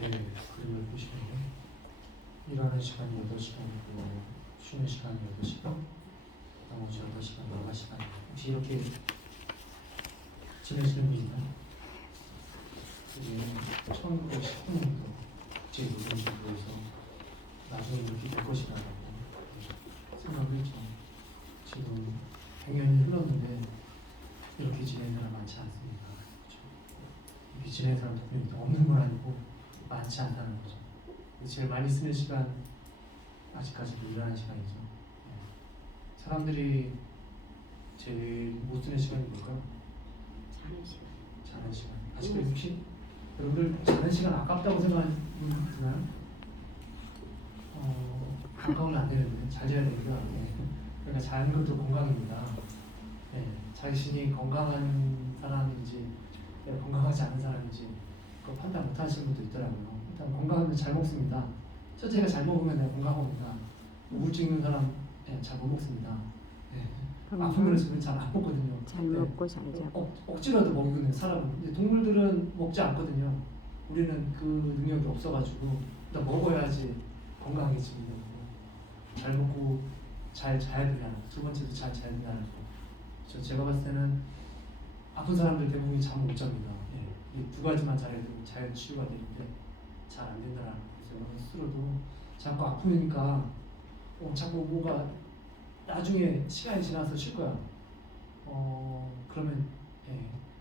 네. 그림을 보시면요. 일하는 시간이 8시간이고 쉬는 시간이 8시간, 나머지 8시간, 여가 시간. 혹시 이렇게 지내시는 분 있나요? 이게 1919년도 국제노동기구에서 나중에 이렇게 될 것이라고 생각을 했죠. 지금 100년이 흘렀는데 이렇게 지내는 사람 많지 않습니다. 그렇죠? 이렇게 지내는 사람 분명히 없는 건 아니고 많지 않다는 거죠. 제일 많이 쓰는 시간 아직까지도 일하는 시간이죠. 사람들이 제일 못 쓰는 시간이 뭘까요? 자는 시간. 자는 시간. 아직까지 혹시 여러분들 자는 시간 아깝다고 생각하나요? 아까우면 안 되는데 잘 자야 됩니다. 그러니까 자는 것도 건강입니다. 자신이 건강한 사람인지 건강하지 않은 사람인지 그거 판단 못 하시는 분도 있더라고요. 일단 건강하면 잘 먹습니다. 첫째가 잘 먹으면 내가 건강합니다. 우울증 있는 사람 잘 못 먹습니다. 아픈 거는 잘 안 먹거든요. 잘 먹고 잘 자고. 억지로도 먹는 사람은. 근데 동물들은 먹지 않거든요. 우리는 그 능력이 없어가지고 일단 먹어야지 건강해지는 거고. 잘 먹고 잘 자야 되냐는 거. 두 번째도 잘 자야 된다는 거. 제가 봤을 때는 아픈 사람들 대부분이 잠을 못 잡니다. 이 두 가지만 잘해도 잘 치유가 되는데 잘 안 된다는 거. 제가 스스로도 자꾸 아프니까 자꾸 뭐가 나중에 시간이 지나서 쉴 거야. 그러면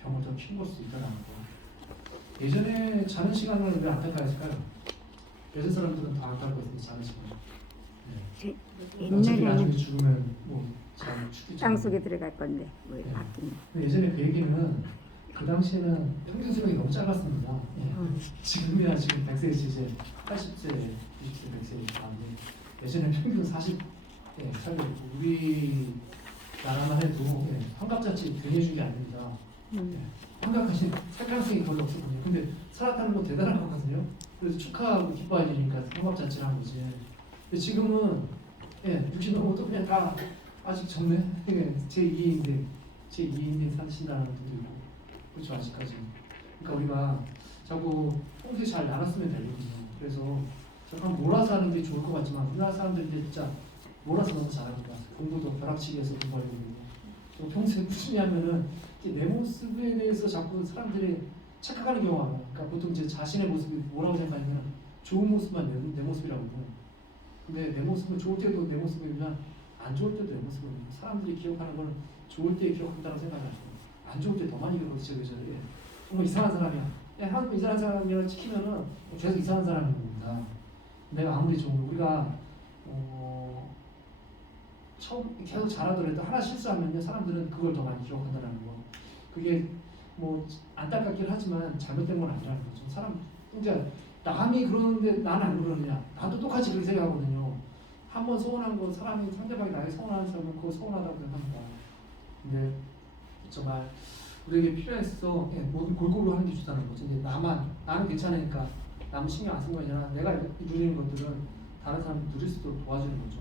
병을 더 키울 수 있다는 거. 예전에 자는 시간을 왜 안타까워했을까요? 예전 사람들은 다 안타까워했어요. 자는 시간. 어차피 나중에 죽으면 잘 죽겠죠. 땅 속에 들어갈 건데 뭐 바뀌네. 예전에 그 얘기는 그 당시에는 평균 수명이 너무 짧았습니다. 지금이야 지금 100세지 이제 80세, 90세, 100세 가는데 예전에 평균 40. 우리 나라만 해도 환갑잔치 되게 준게 아닙니다. 환갑까지 살 가능성이 거의 없었거든요. 근데 살았다는 건 대단한 거거든요. 그래서 축하하고 기뻐해주니까 환갑잔치를 한 거지. 근데 지금은 60 넘어도 그냥 다 아직 젊네. 제2인생 사신다는 분도 있고 그렇죠 아직까지. 그러니까 우리가 자꾸 평소에 잘 나눴으면 되거든요. 그래서 잠깐 몰아서 하는 게 좋을 것 같지만 우리나라 사람들이 진짜 몰아서 너무 잘합니다. 공부도 벼락치기해서 공부하려고 그러고 평소에 꾸준히 하면은 내 모습에 대해서 자꾸 사람들이 착각하는 경우가 많아요. 그러니까 보통 제 자신의 모습이 뭐라고 생각하냐면 좋은 모습만 내 모습이라고 해요. 근데 내 모습은 좋을 때도 내 모습이면 안 좋을 때도 내 모습이에요. 사람들이 기억하는 건 좋을 때 기억한다고 생각하죠. 안 좋을 때 더 많이 기억하죠. 그죠? 정말 이상한 사람이야. 한국 이상한 사람이라 치키면은 계속 이상한 사람인 겁니다. 내가 아무리 좋은 우리가 처음 계속 잘하더라도 하나 실수하면요 사람들은 그걸 더 많이 기억한다는 거. 그게 안타깝긴 하지만 잘못된 건 아니라는 거죠. 사람 이제 남이 그러는데 나는 안 그러느냐? 나도 똑같이 그렇게 생각하거든요. 한번 서운한 거 사람이 상대방이 나에게 서운하는 사람은 그거 서운하다고 생각합니다. 근데 정말 우리에게 필요해서 모든 골고루 하는 게 좋다는 거죠. 이제 나는 괜찮으니까 남은 신경 안 쓴 거 아니라 내가 누리는 것들은 다른 사람도 누릴 수 있도록 도와주는 거죠.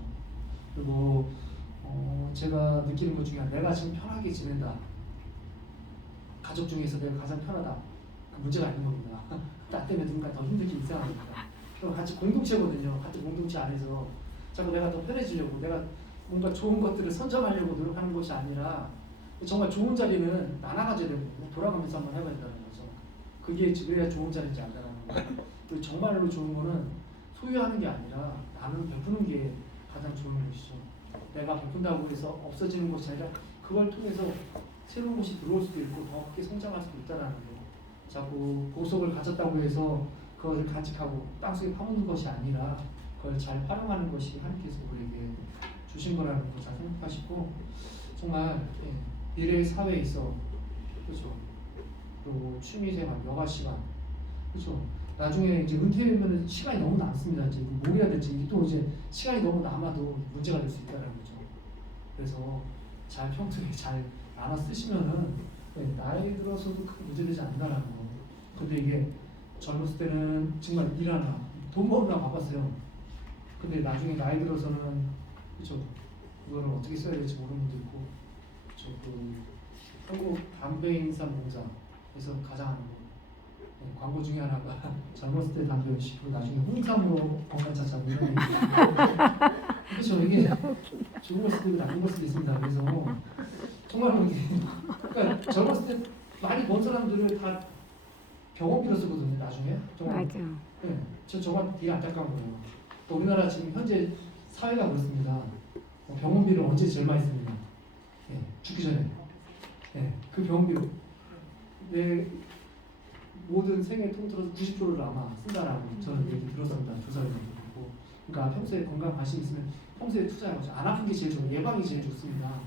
그리고 제가 느끼는 것 중에 내가 지금 편하게 지낸다. 가족 중에서 내가 가장 편하다. 그 문제가 아닌 겁니다. 나 때문에 누군가 더 힘들게 이상한 겁니다. 그럼 같이 공동체거든요. 같은 공동체 안에서 자꾸 내가 더 편해지려고 내가 뭔가 좋은 것들을 선점하려고 노력하는 것이 아니라 정말 좋은 자리는 나눠가져야 되고 돌아가면서 한번 해봐야 된다는 거죠. 그게 왜 좋은 자리인지 안다는 거예요. 그리고 정말로 좋은 거는 소유하는 게 아니라 나는 베푸는 게 가장 좋은 것이죠. 내가 베푼다고 해서 없어지는 것이 아니라 그걸 통해서 새로운 것이 들어올 수도 있고 더 크게 성장할 수도 있다는 거예요. 자꾸 보석을 가졌다고 해서 그것을 간직하고 땅속에 파묻는 것이 아니라 그걸 잘 활용하는 것이 하나님께서 우리에게 주신 거라는 거 잘 생각하시고 정말 미래의 사회에 있어 그렇죠. 그리고 취미생활, 여가 시간 그렇죠. 나중에 이제 은퇴하면 시간이 너무 남습니다. 이제 뭘 해야 될지 또 이제 시간이 너무 남아도 문제가 될 수 있다는 거죠. 그래서 잘 평소에 잘 나눠 쓰시면은 나이 들어서도 큰 문제되지 않는다는 거. 근데 이게 젊었을 때는 정말 일하나 돈 버느라 바빴어요. 근데 나중에 나이 들어서는 그렇죠. 그거를 어떻게 써야 될지 모르는 분도 있고 그 한국 담배인삼 공사에서 가장 하는 거 광고 중에 하나가 젊었을 때 담배 10% 나중에 홍삼으로 건강 찾자고 이런 얘기. 그렇죠. 이게 좋은 걸 수도 있고 나쁜 걸 수도 있습니다. 그래서 정말로 이게 그러니까 젊었을 때 많이 번 사람들을 다 병원비로 쓰거든요. 나중에 정말. 맞아. 네, 저 정말 되게 안타까운 거예요. 또 우리나라 지금 현재 사회가 그렇습니다. 병원비를 언제 제일 많이 씁니다. 죽기 전에. 그 병원비로 내 모든 생애 통틀어서 90%를 아마 쓴다라고 저는 얘기 들었습니다. 조사를 듣고. 그러니까 평소에 건강 관심 있으면 평소에 투자하고 안 아픈 게 제일 좋아요. 예방이 제일 좋습니다.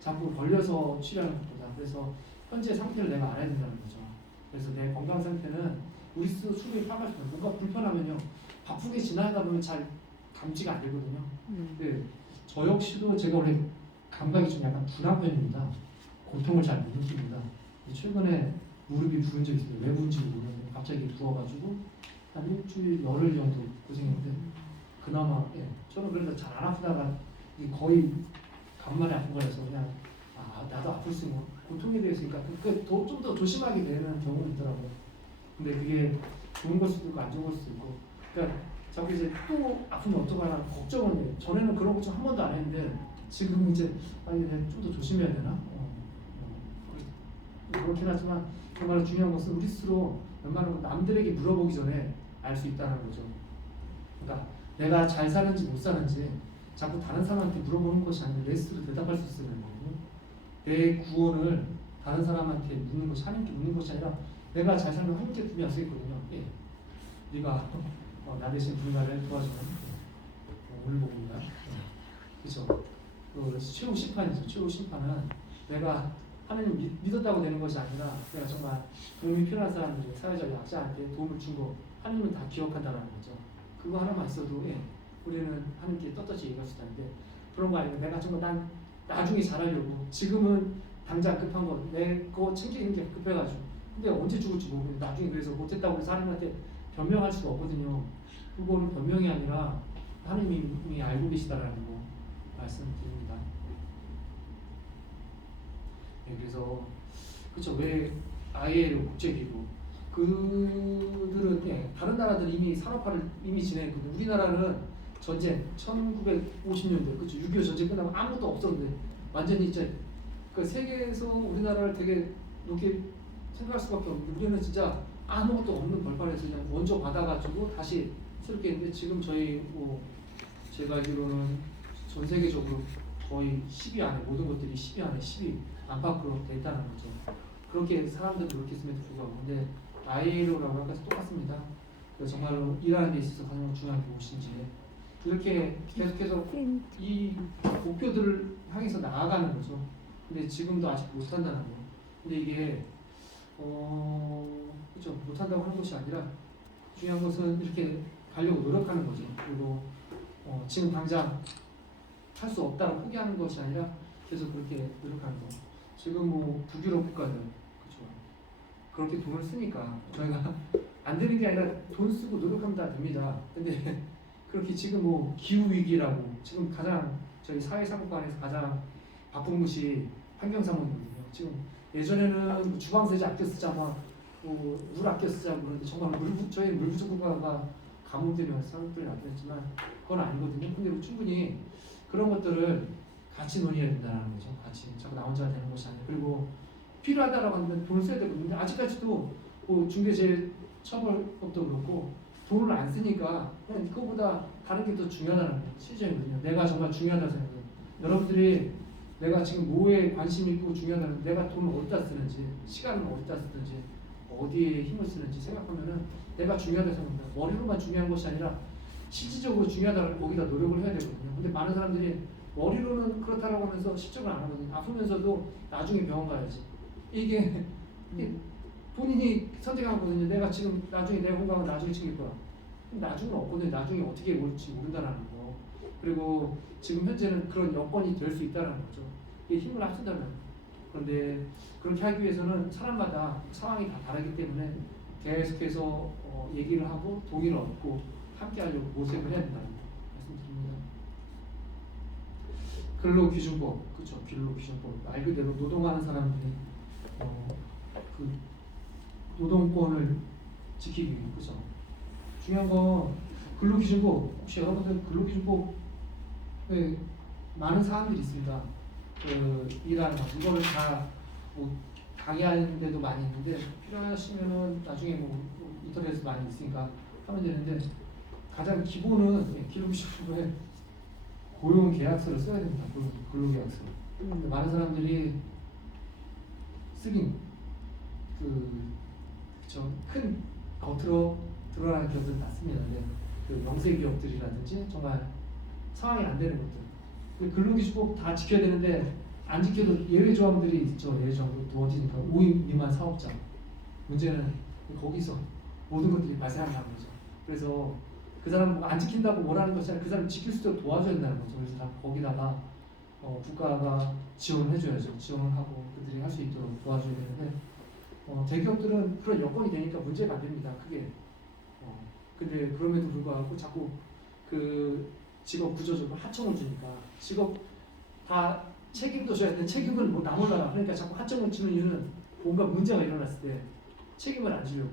자꾸 걸려서 치료하는 것보다. 그래서 현재 상태를 내가 알아야 된다는 거죠. 그래서 내 건강 상태는 우리 스스로 충분히 파악할 수 있어요. 뭔가 불편하면요. 바쁘게 지나가다 보면 잘 감지가 안 되거든요. 근데 저 역시도 제가 원래 감각이 좀 약간 둔한 편입니다. 고통을 잘 못 느낍니다. 최근에 무릎이 부은 적이 있어요. 왜 부은지 모르겠는데 갑자기 부어가지고 한 일주일 열흘 정도 고생했는데 그나마 저는 그래도 잘 안 아프다가 거의 간만에 아픈 거라서 그냥 나도 아플 수 있는 고통에 대해서 그러니까 좀 더 조심하게 되는 경우도 있더라고요. 근데 그게 좋은 걸 수도 있고 안 좋은 걸 수도 있고 그러니까 자꾸 이제 또 아프면 어떡하나 걱정은 해요. 전에는 그런 걱정 한 번도 안 했는데 지금 이제 좀 더 조심해야 되나? 그렇긴 하지만 정말 중요한 것은 우리 스스로 웬만하면 남들에게 물어보기 전에 알 수 있다는 거죠. 그러니까 내가 잘 사는지 못 사는지 자꾸 다른 사람한테 물어보는 것이 아니라 내 스스로 대답할 수 있어야 되는 거거든요. 내 구원을 다른 사람한테 묻는 것이 하나님께 묻는 것이 아니라 내가 잘 살면 하나님께 분이 할 수 있거든요. 네가 나 대신 누군가를 도와주는 오늘 복음이다. 그렇죠. 그 최후 심판이죠. 최후 심판은 내가 하나님 믿었다고 되는 것이 아니라 내가 정말 도움이 필요한 사람들, 사회적 약자한테 도움을 준 거 하나님은 다 기억한다라는 거죠. 그거 하나만 있어도 우리는 하나님께 떳떳이 얘기할 수 있는데 그런 거 아니고 내가 정말 난 나중에 잘하려고 지금은 당장 급한 거 내 거 챙기는 게 급해가지고 근데 언제 죽을지 모르겠는데 나중에 그래서 못했다고 해서 하나님한테 변명할 수가 없거든요. 그거는 변명이 아니라 하나님이 알고 계시다라는 거 말씀드립니다. 그래서 그렇죠. 왜 ILO 국제기구 그들은 다른 나라들 이미 산업화를 이미 진행했거든요. 우리나라는 전쟁 1950년대 그렇죠. 6.25 전쟁 끝나면 아무것도 없었는데 완전히 이제 그 세계에서 우리나라를 되게 높게 생각할 수밖에 없는데 우리는 진짜 아무것도 없는 벌판에서 그냥 원조 받아가지고 다시 새롭게 했는데 지금 저희 제가 알기로는 전 세계적으로 거의 10위 안에 모든 것들이 10위 안에 10위 안팎으로 돼 있다는 거죠. 그렇게 사람들은 그렇게 했음에도 불구하고 근데 ILO라고 하면 똑같습니다. 정말로 일하는 데 있어서 가장 중요한 게 무엇인지 그렇게 계속해서 이 목표들을 향해서 나아가는 거죠. 근데 지금도 아직 못한다는 거. 근데 이게 그렇죠. 못한다고 하는 것이 아니라 중요한 것은 이렇게 가려고 노력하는 거죠. 그리고 지금 당장 할 수 없다고 포기하는 것이 아니라 계속 그렇게 노력하는 거. 지금 북유럽 국가들 그렇죠. 그렇게 돈을 쓰니까 저희가 안 되는 게 아니라 돈 쓰고 노력하면 다 됩니다. 근데 그렇게 지금 기후 위기라고 지금 가장 저희 사회상국관에서 가장 바쁜 것이 환경상문이거든요. 지금 예전에는 주방세제 아껴 쓰자 물 아껴 쓰자 그러는데 정말 저희 물 부족 국가가 가뭄되면 사람들이 나타났지만 그건 아니거든요. 근데 충분히 그런 것들을 같이 논의해야 된다는 거죠. 같이 자꾸 나 혼자 되는 것이 아니라 그리고 필요하다라고 하면 돈을 써야 되거든요. 아직까지도 중대재해처벌법도 그렇고 돈을 안 쓰니까 그냥 이거보다 다른 게 더 중요하다는 거예요. 실제거든요. 내가 정말 중요하다고 생각해요. 여러분들이 내가 지금 뭐에 관심 있고 중요하다는 내가 돈을 어디다 쓰는지 시간을 어디다 쓰든지 어디에 힘을 쓰는지 생각하면은 내가 중요하다고 생각합니다. 머리로만 중요한 것이 아니라 실질적으로 중요하다고 거기다 노력을 해야 되거든요. 근데 많은 사람들이 머리로는 그렇다라고 하면서 실적을 안 하거든요. 아프면서도 나중에 병원 가야지. 이게 본인이 선택하거든요. 내가 지금 나중에 내 건강은 나중에 챙길 거야. 나중은 없거든요. 나중에 어떻게 올지 모른다는 거. 그리고 지금 현재는 그런 여건이 될 수 있다는 거죠. 이게 힘을 합친다면. 그런데 그렇게 하기 위해서는 사람마다 상황이 다 다르기 때문에 계속해서 얘기를 하고 동의를 얻고 함께 하려고 모색을 해야 된다는 거 말씀드립니다. 근로기준법, 그렇죠. 근로기준법 말 그대로 노동하는 사람들이 그 노동권을 지키기 위해 그죠. 중요한 건 근로기준법 혹시 여러분들 근로기준법에 많은 사항들이 있습니다. 그 일하는 거 이거를 다뭐 강의하는데도 많이 있는데 필요하시면은 나중에 뭐 인터넷에서 많이 있으니까 하면 되는데 가장 기본은 근로기준법에 고용계약서를 써야 됩니다. 근로계약서. 근데 많은 사람들이 쓰긴 그쵸 큰 겉으로 드러나는 기업들 다 씁니다. 근데 그 영세 기업들이라든지 정말 상황이 안 되는 것들. 그 근로기준법 다 지켜야 되는데 안 지켜도 예외 조항들이 있죠. 예외 조항도 두어지니까 5인 미만 사업자. 문제는 거기서 모든 것들이 발생한다는 거죠. 그래서 그 사람 안 지킨다고 원하는 것이 아니라 그 사람 지킬 수 있도록 도와줘야 된다는 거죠. 그래서 다 거기다가 국가가 지원을 해줘야죠. 지원을 하고 그들이 할 수 있도록 도와줘야 되는데 대기업들은 그런 여건이 되니까 문제가 안 됩니다. 크게. 근데 그럼에도 불구하고 자꾸 그 직업 구조적으로 하청을 주니까 직업 다 책임도 져야 되는데 책임을 뭐 나몰라 그러니까 자꾸 하청을 주는 이유는 뭔가 문제가 일어났을 때 책임을 안 지려고.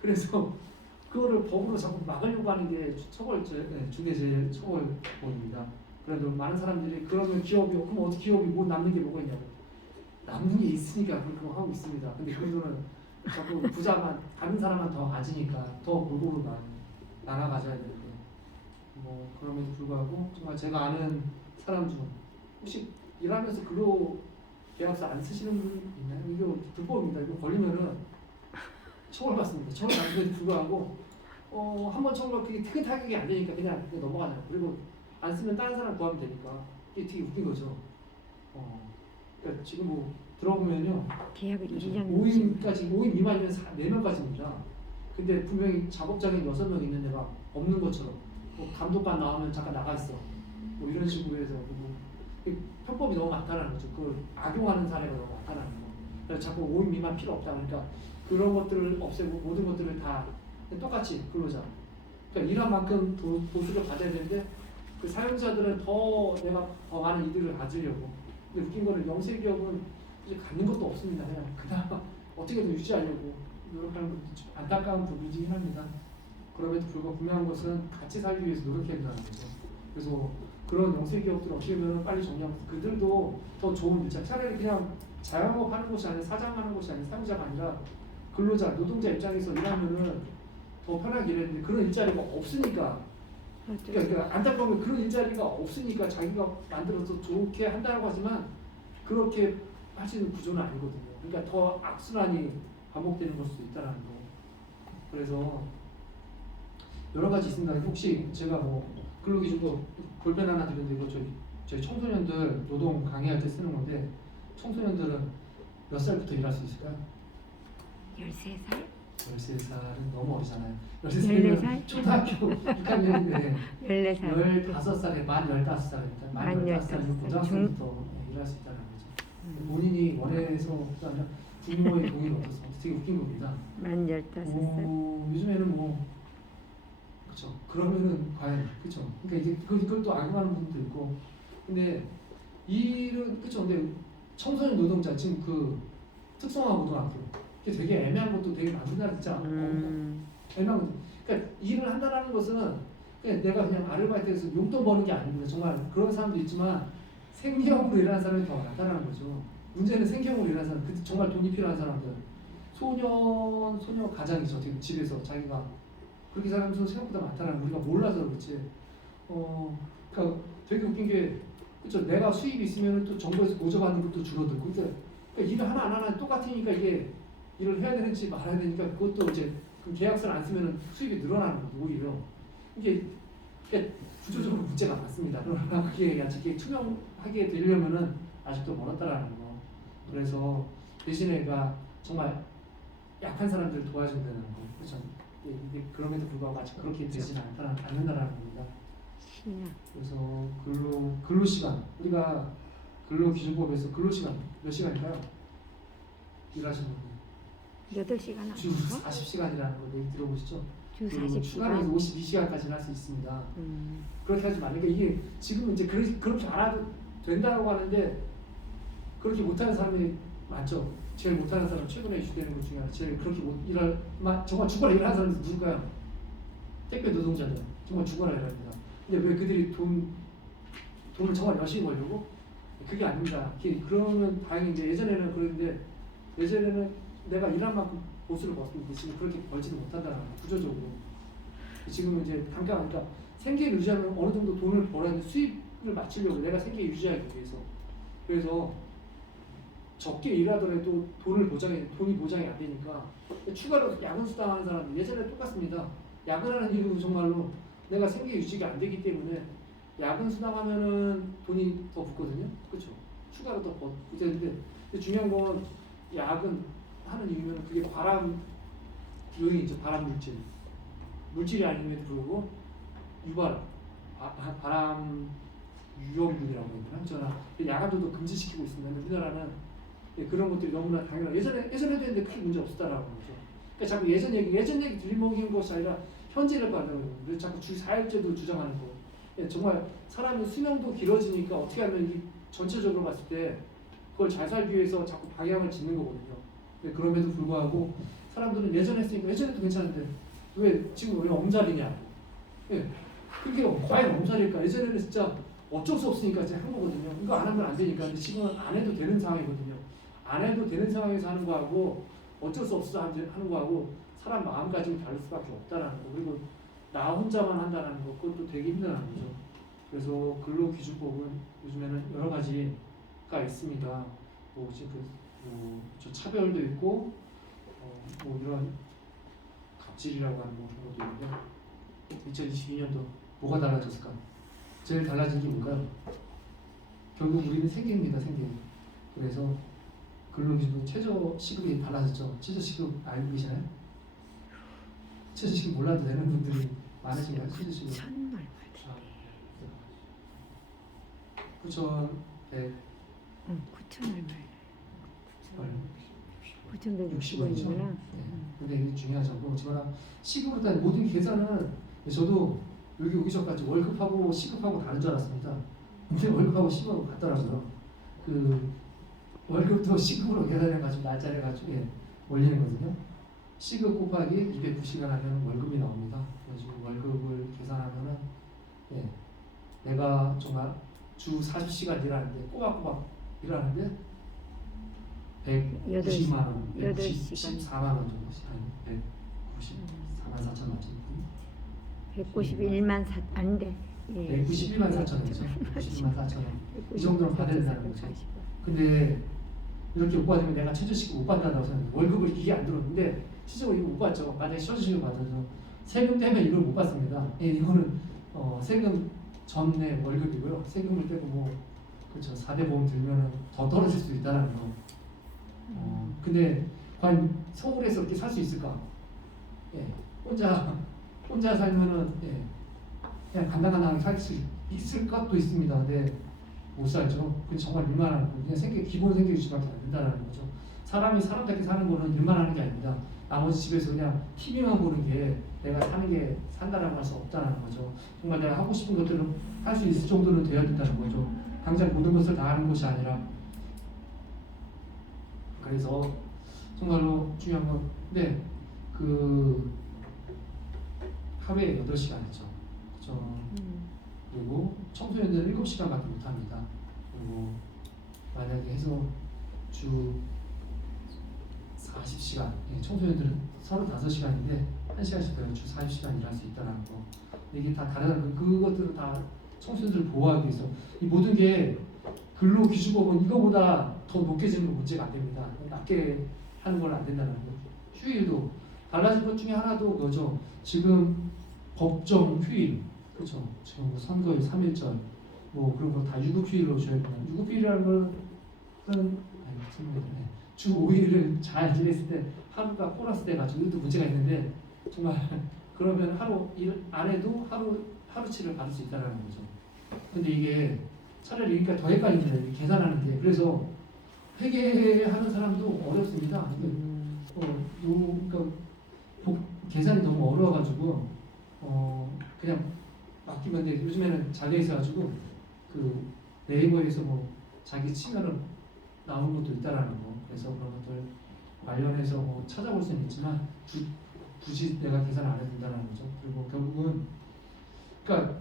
그래서 그거를 법으로 자꾸 막으려고 하는 게 중대재해처벌법입니다. 그래도 많은 사람들이 그러면 기업이 그럼 어떻게 기업이 뭐 남는 게 뭐가 있냐고. 남는 게 있으니까 그렇게 하고 있습니다. 근데 그거는 자꾸 부자만 다른 사람만 더 가지니까 더 골고루 나눠 가져야 되는데 뭐 그럼에도 불구하고 정말 제가 아는 사람 중 혹시 일하면서 근로 계약서 안 쓰시는 분 있나요? 이거 불법입니다. 이거 걸리면은 처벌받습니다. 처벌받는데도 불구하고 한번 처벌 그게 특은 타격이 안 되니까 그냥 넘어가잖아요. 그리고 안 쓰면 다른 사람 구하면 되니까 이게 되게 웃긴 거죠. 그러니까 지금 뭐 들어보면요. 계약을 1년 5인 미만이면 4명까지입니다. 근데 분명히 작업장에 6명 있는 데가 없는 것처럼 뭐 감독관 나오면 잠깐 나가 있어. 뭐 이런 식으로 해서 편법이 너무 많다는 거죠. 그걸 악용하는 사례가 너무 많다는 거. 그래서 자꾸 5인 미만 필요 없다. 그러니까 그런 것들을 없애고 모든 것들을 다 똑같이 근로자. 그러니까 일한 만큼 보수를 받아야 되는데 그 사용자들은 내가 더 많은 이득을 가지려고. 근데 웃긴 거는 영세 기업은 이제 갖는 것도 없습니다. 그냥 그나마 어떻게든 유지하려고 노력하는 것도 좀 안타까운 부분이긴 합니다. 그럼에도 불구하고 분명한 것은 같이 살기 위해서 노력해야 된다는 거죠. 그래서 그런 영세 기업들 어떻게 보면 빨리 정리하고 그들도 더 좋은 일자 차라리 그냥 자영업 하는 곳이 아니라 사장하는 곳이 아니라 사용자가 아니라 근로자, 노동자 입장에서 일하면은 더 편하게 일했는데 그런 일자리가 없으니까 그러니까 안타까운 건 그런 일자리가 없으니까 자기가 만들어서 좋게 한다고 하지만 그렇게 할 수 있는 구조는 아니거든요. 그러니까 더 악순환이 반복되는 걸 수도 있다는 거. 그래서 여러 가지 있습니다. 혹시 제가 뭐 근로기준법 볼펜 하나 드렸는데 이거 저희 청소년들 노동 강의할 때 쓰는 건데 청소년들은 몇 살부터 일할 수 있을까요? 13살? 13살은 너무 어리잖아요. 14살? 초등학교 6학년인데 14살. 15살에 만 15살이니까 만 15살이면 고등학생부터 일할 수 있다는 거죠. 본인이 원해서부터 아니라 부모의 동의가 없어서 되게 웃긴 겁니다. 만 15살. 요즘에는 뭐 그렇죠. 그러면은 과연 그렇죠. 그러니까 이제 그걸 또 악용하는 분도 있고. 근데 일은 그렇죠. 근데 청소년 노동자 지금 그 특성화 고등학교 이게 되게 애매한 것도 되게 많습니다. 진짜 애매한 것도. 그러니까 일을 한다라는 것은 그냥 내가 그냥 아르바이트해서 용돈 버는 게 아닙니다. 정말 그런 사람도 있지만 생계형으로 일하는 사람이 더 많다는 거죠. 문제는 생계형으로 일하는 사람, 그 정말 돈이 필요한 사람들, 소녀 가장이죠. 지금 집에서 자기가 그렇게 사람들 생각보다 많다는 우리가 몰라서 그렇지. 그러니까 되게 웃긴 게 그렇죠. 내가 수입이 있으면 또 정부에서 보조받는 것도 줄어들고, 그러니까 일을 하나 안 하나 똑같으니까 이게 일을 해야 되는지 말아야 되니까 그것도 이제 그 계약서를 안 쓰면 수입이 늘어나는 거죠. 오히려 이게 구조적으로 문제가 많습니다. 그러나 그게 아직 투명하게 되려면은 아직도 멀었다라는 거. 그래서 대신에가 정말 약한 사람들을 도와준다는 거. 그렇죠. 이게 그럼에도 불구하고 아직 그렇게 되지는 않는다라는 겁니다. 그래서 근로 시간 우리가 근로기준법에서 근로 시간 몇 시간일까요? 일하시는 분 8시간 주 40시간이라는 거 얘기 들어보시죠? 주 추가로 40시간. 52시간까지 할 수 있습니다. 그렇게 하지 말니까 이게 지금 이제 그렇게 안 해도 된다고 하는데 그렇게 못하는 사람이 많죠. 제일 못하는 사람 최근에 이슈되는 것 중에 하나, 제일 그렇게 못 일할 정말 죽어라 일하는 사람이 누굴까요? 택배 노동자들 정말 죽어라 일합니다. 근데 왜 그들이 돈을 정말 열심히 벌려고? 그게 아닙니다. 그러면 다행인데 예전에는 그랬는데 예전에는 내가 일한 만큼 보수를 벗었는데 지금 그렇게 벌지는 못한다는 거예요. 구조적으로. 지금은 이제 당장 그러니까 생계를 유지하면 어느 정도 돈을 벌어야 되는 수입을 맞추려고 내가 생계 유지하기 위해서. 그래서 적게 일하더라도 돈이 보장이 안 되니까 추가로 야근 수당하는 사람들 예전에 똑같습니다. 야근하는 이유 정말로 내가 생계 유지가 안 되기 때문에 야근 수당하면은 돈이 더 붙거든요. 그렇죠? 추가로 더 붙는데 중요한 건 야근 하는 이유는 그게 바람 요인이죠. 바람 물질이 아님에도 불구하고 유발 바람 유형균이라고 해야 되나? 저는 야간도도 금지시키고 있습니다. 우리나라는 그런 것들이 너무나 당연하고 예전에도 했는데 크게 문제 없었다라고 거죠. 그러니까 자꾸 예전 얘기 들먹이는 것이 아니라 현재를 받는 거예요. 그래서 자꾸 주 4일제도 주장하는 거. 정말 사람의 수명도 길어지니까 어떻게 하면 이 전체적으로 봤을 때 그걸 잘 살기 위해서 자꾸 방향을 짓는 거거든요. 그럼에도 불구하고 사람들은 예전에 했으니까 예전에도 괜찮은데 지금 왜 엄살이냐? 그게 과연 엄살일까? 예전에는 진짜 어쩔 수 없으니까 이제 한 거거든요. 이거 안 하면 안 되니까. 근데 지금은 안 해도 되는 상황이거든요. 안 해도 되는 상황에서 하는 거하고 어쩔 수 없어 하는 거하고 사람 마음가짐이 다를 수밖에 없다는 거. 그리고 나 혼자만 한다는 거 그것도 되게 힘들다는 거죠. 그래서 근로기준법은 요즘에는 여러 가지가 있습니다. 저 차별도 있고 이런 갑질이라고 하는 것도 있는데 2022년도 뭐가 달라졌을까? 제일 달라진 게 뭘까요? 결국 우리는 생계입니다. 생계. 그래서 근로기준법 최저 시급이 달라졌죠. 최저 시급 알고 계시나요? 최저 시급 몰라도 되는 분들이 많으신가요? 최저 시급 9,000 얼마? 9,100 9,000 얼마? 9,160원이죠. 9,160원이구나. 근데 이게 중요하죠. 지금 시급으로 따진 모든 계산은 저도 여기 오기 전까지 월급하고 시급하고 다른 줄 알았습니다. 근데 월급하고 시급하고 같더라고요. 그 월급도 시급으로 계산해가지고 날짜를 해가지고 올리는 거거든요. 시급 곱하기 290시간 하면 월급이 나옵니다. 그래서 월급을 계산하면은 내가 정말 주 40시간 일하는데 꼬박꼬박 일하는데 190만 원, 194만 원 정도 아니 194만 4천 원 정도. 191만 4 아닌데. 191만 4천 원이죠. 191만 4천 원. 이 정도는 받아야 된다는 거죠. 근데 이렇게 못 받으면 내가 최저시급 못 받는다고 생각해요. 월급을 이게 안 들었는데 실제로 이거 못 받죠. 만약에 최저시급 받아서 세금 때문에 이걸 못 받습니다. 이거는 세금 전에 월급이고요. 세금을 떼고 그렇죠. 4대 보험 들면은 더 떨어질 수 있다는 거. 근데 과연 서울에서 이렇게 살 수 있을까? 혼자 살면은 그냥 간단하게 살 수 있을 것도 있습니다. 근데 못 살죠. 그게 정말 일만 하는 거. 그냥 기본 생계 유지밖에 안 된다는 거죠. 사람이 사람답게 사는 거는 일만 하는 게 아닙니다. 나머지 집에서 그냥 TV만 보는 게 내가 사는 게 산다라고 할 수 없다는 거죠. 정말 내가 하고 싶은 것들을 할 수 있을 정도는 돼야 된다는 거죠. 당장 모든 것을 다 하는 것이 아니라. 그래서 정말로 중요한 건 하루에 8시간이죠. 그렇죠. 그리고 청소년들은 7시간밖에 못합니다. 그리고 만약에 해서 주 40시간, 청소년들은 35시간인데 1시간씩 더 주 40시간 일할 수 있다는 거. 이게 다 다른 그것들은 다 청소년들을 보호하기 위해서 이 모든 게 근로기준법은 이거보다 더 높게 지는 문제가 안 됩니다. 낮게 하는 건 안 된다는 거. 휴일도 달라진 것 중에 하나도 그거죠. 지금 법정 휴일, 그렇죠. 지금 선거일 3일절 그런 거 다 유급휴일로 줘야 됩니다. 유급휴일이라는 거는 주 5일을 잘 지냈을 때 하루가 보너스 돼가지고 이것도 문제가 있는데 정말 그러면 하루 일 안 해도 하루치를 받을 수 있다는 거죠. 근데 이게 차라리 그러니까 더 헷갈립니다. 계산하는 게. 그래서 회계하는 사람도 어렵습니다. 그러니까 계산이 너무 어려워가지고 그냥 맡기면 돼. 요즘에는 잘 돼 있어가지고 네이버에서 자기 치면은 나오는 것도 있다라는 거. 그래서 그런 것들 관련해서 뭐 찾아볼 수는 있지만 굳이 내가 계산 안 해도 된다는 거죠. 그리고 결국은 그러니까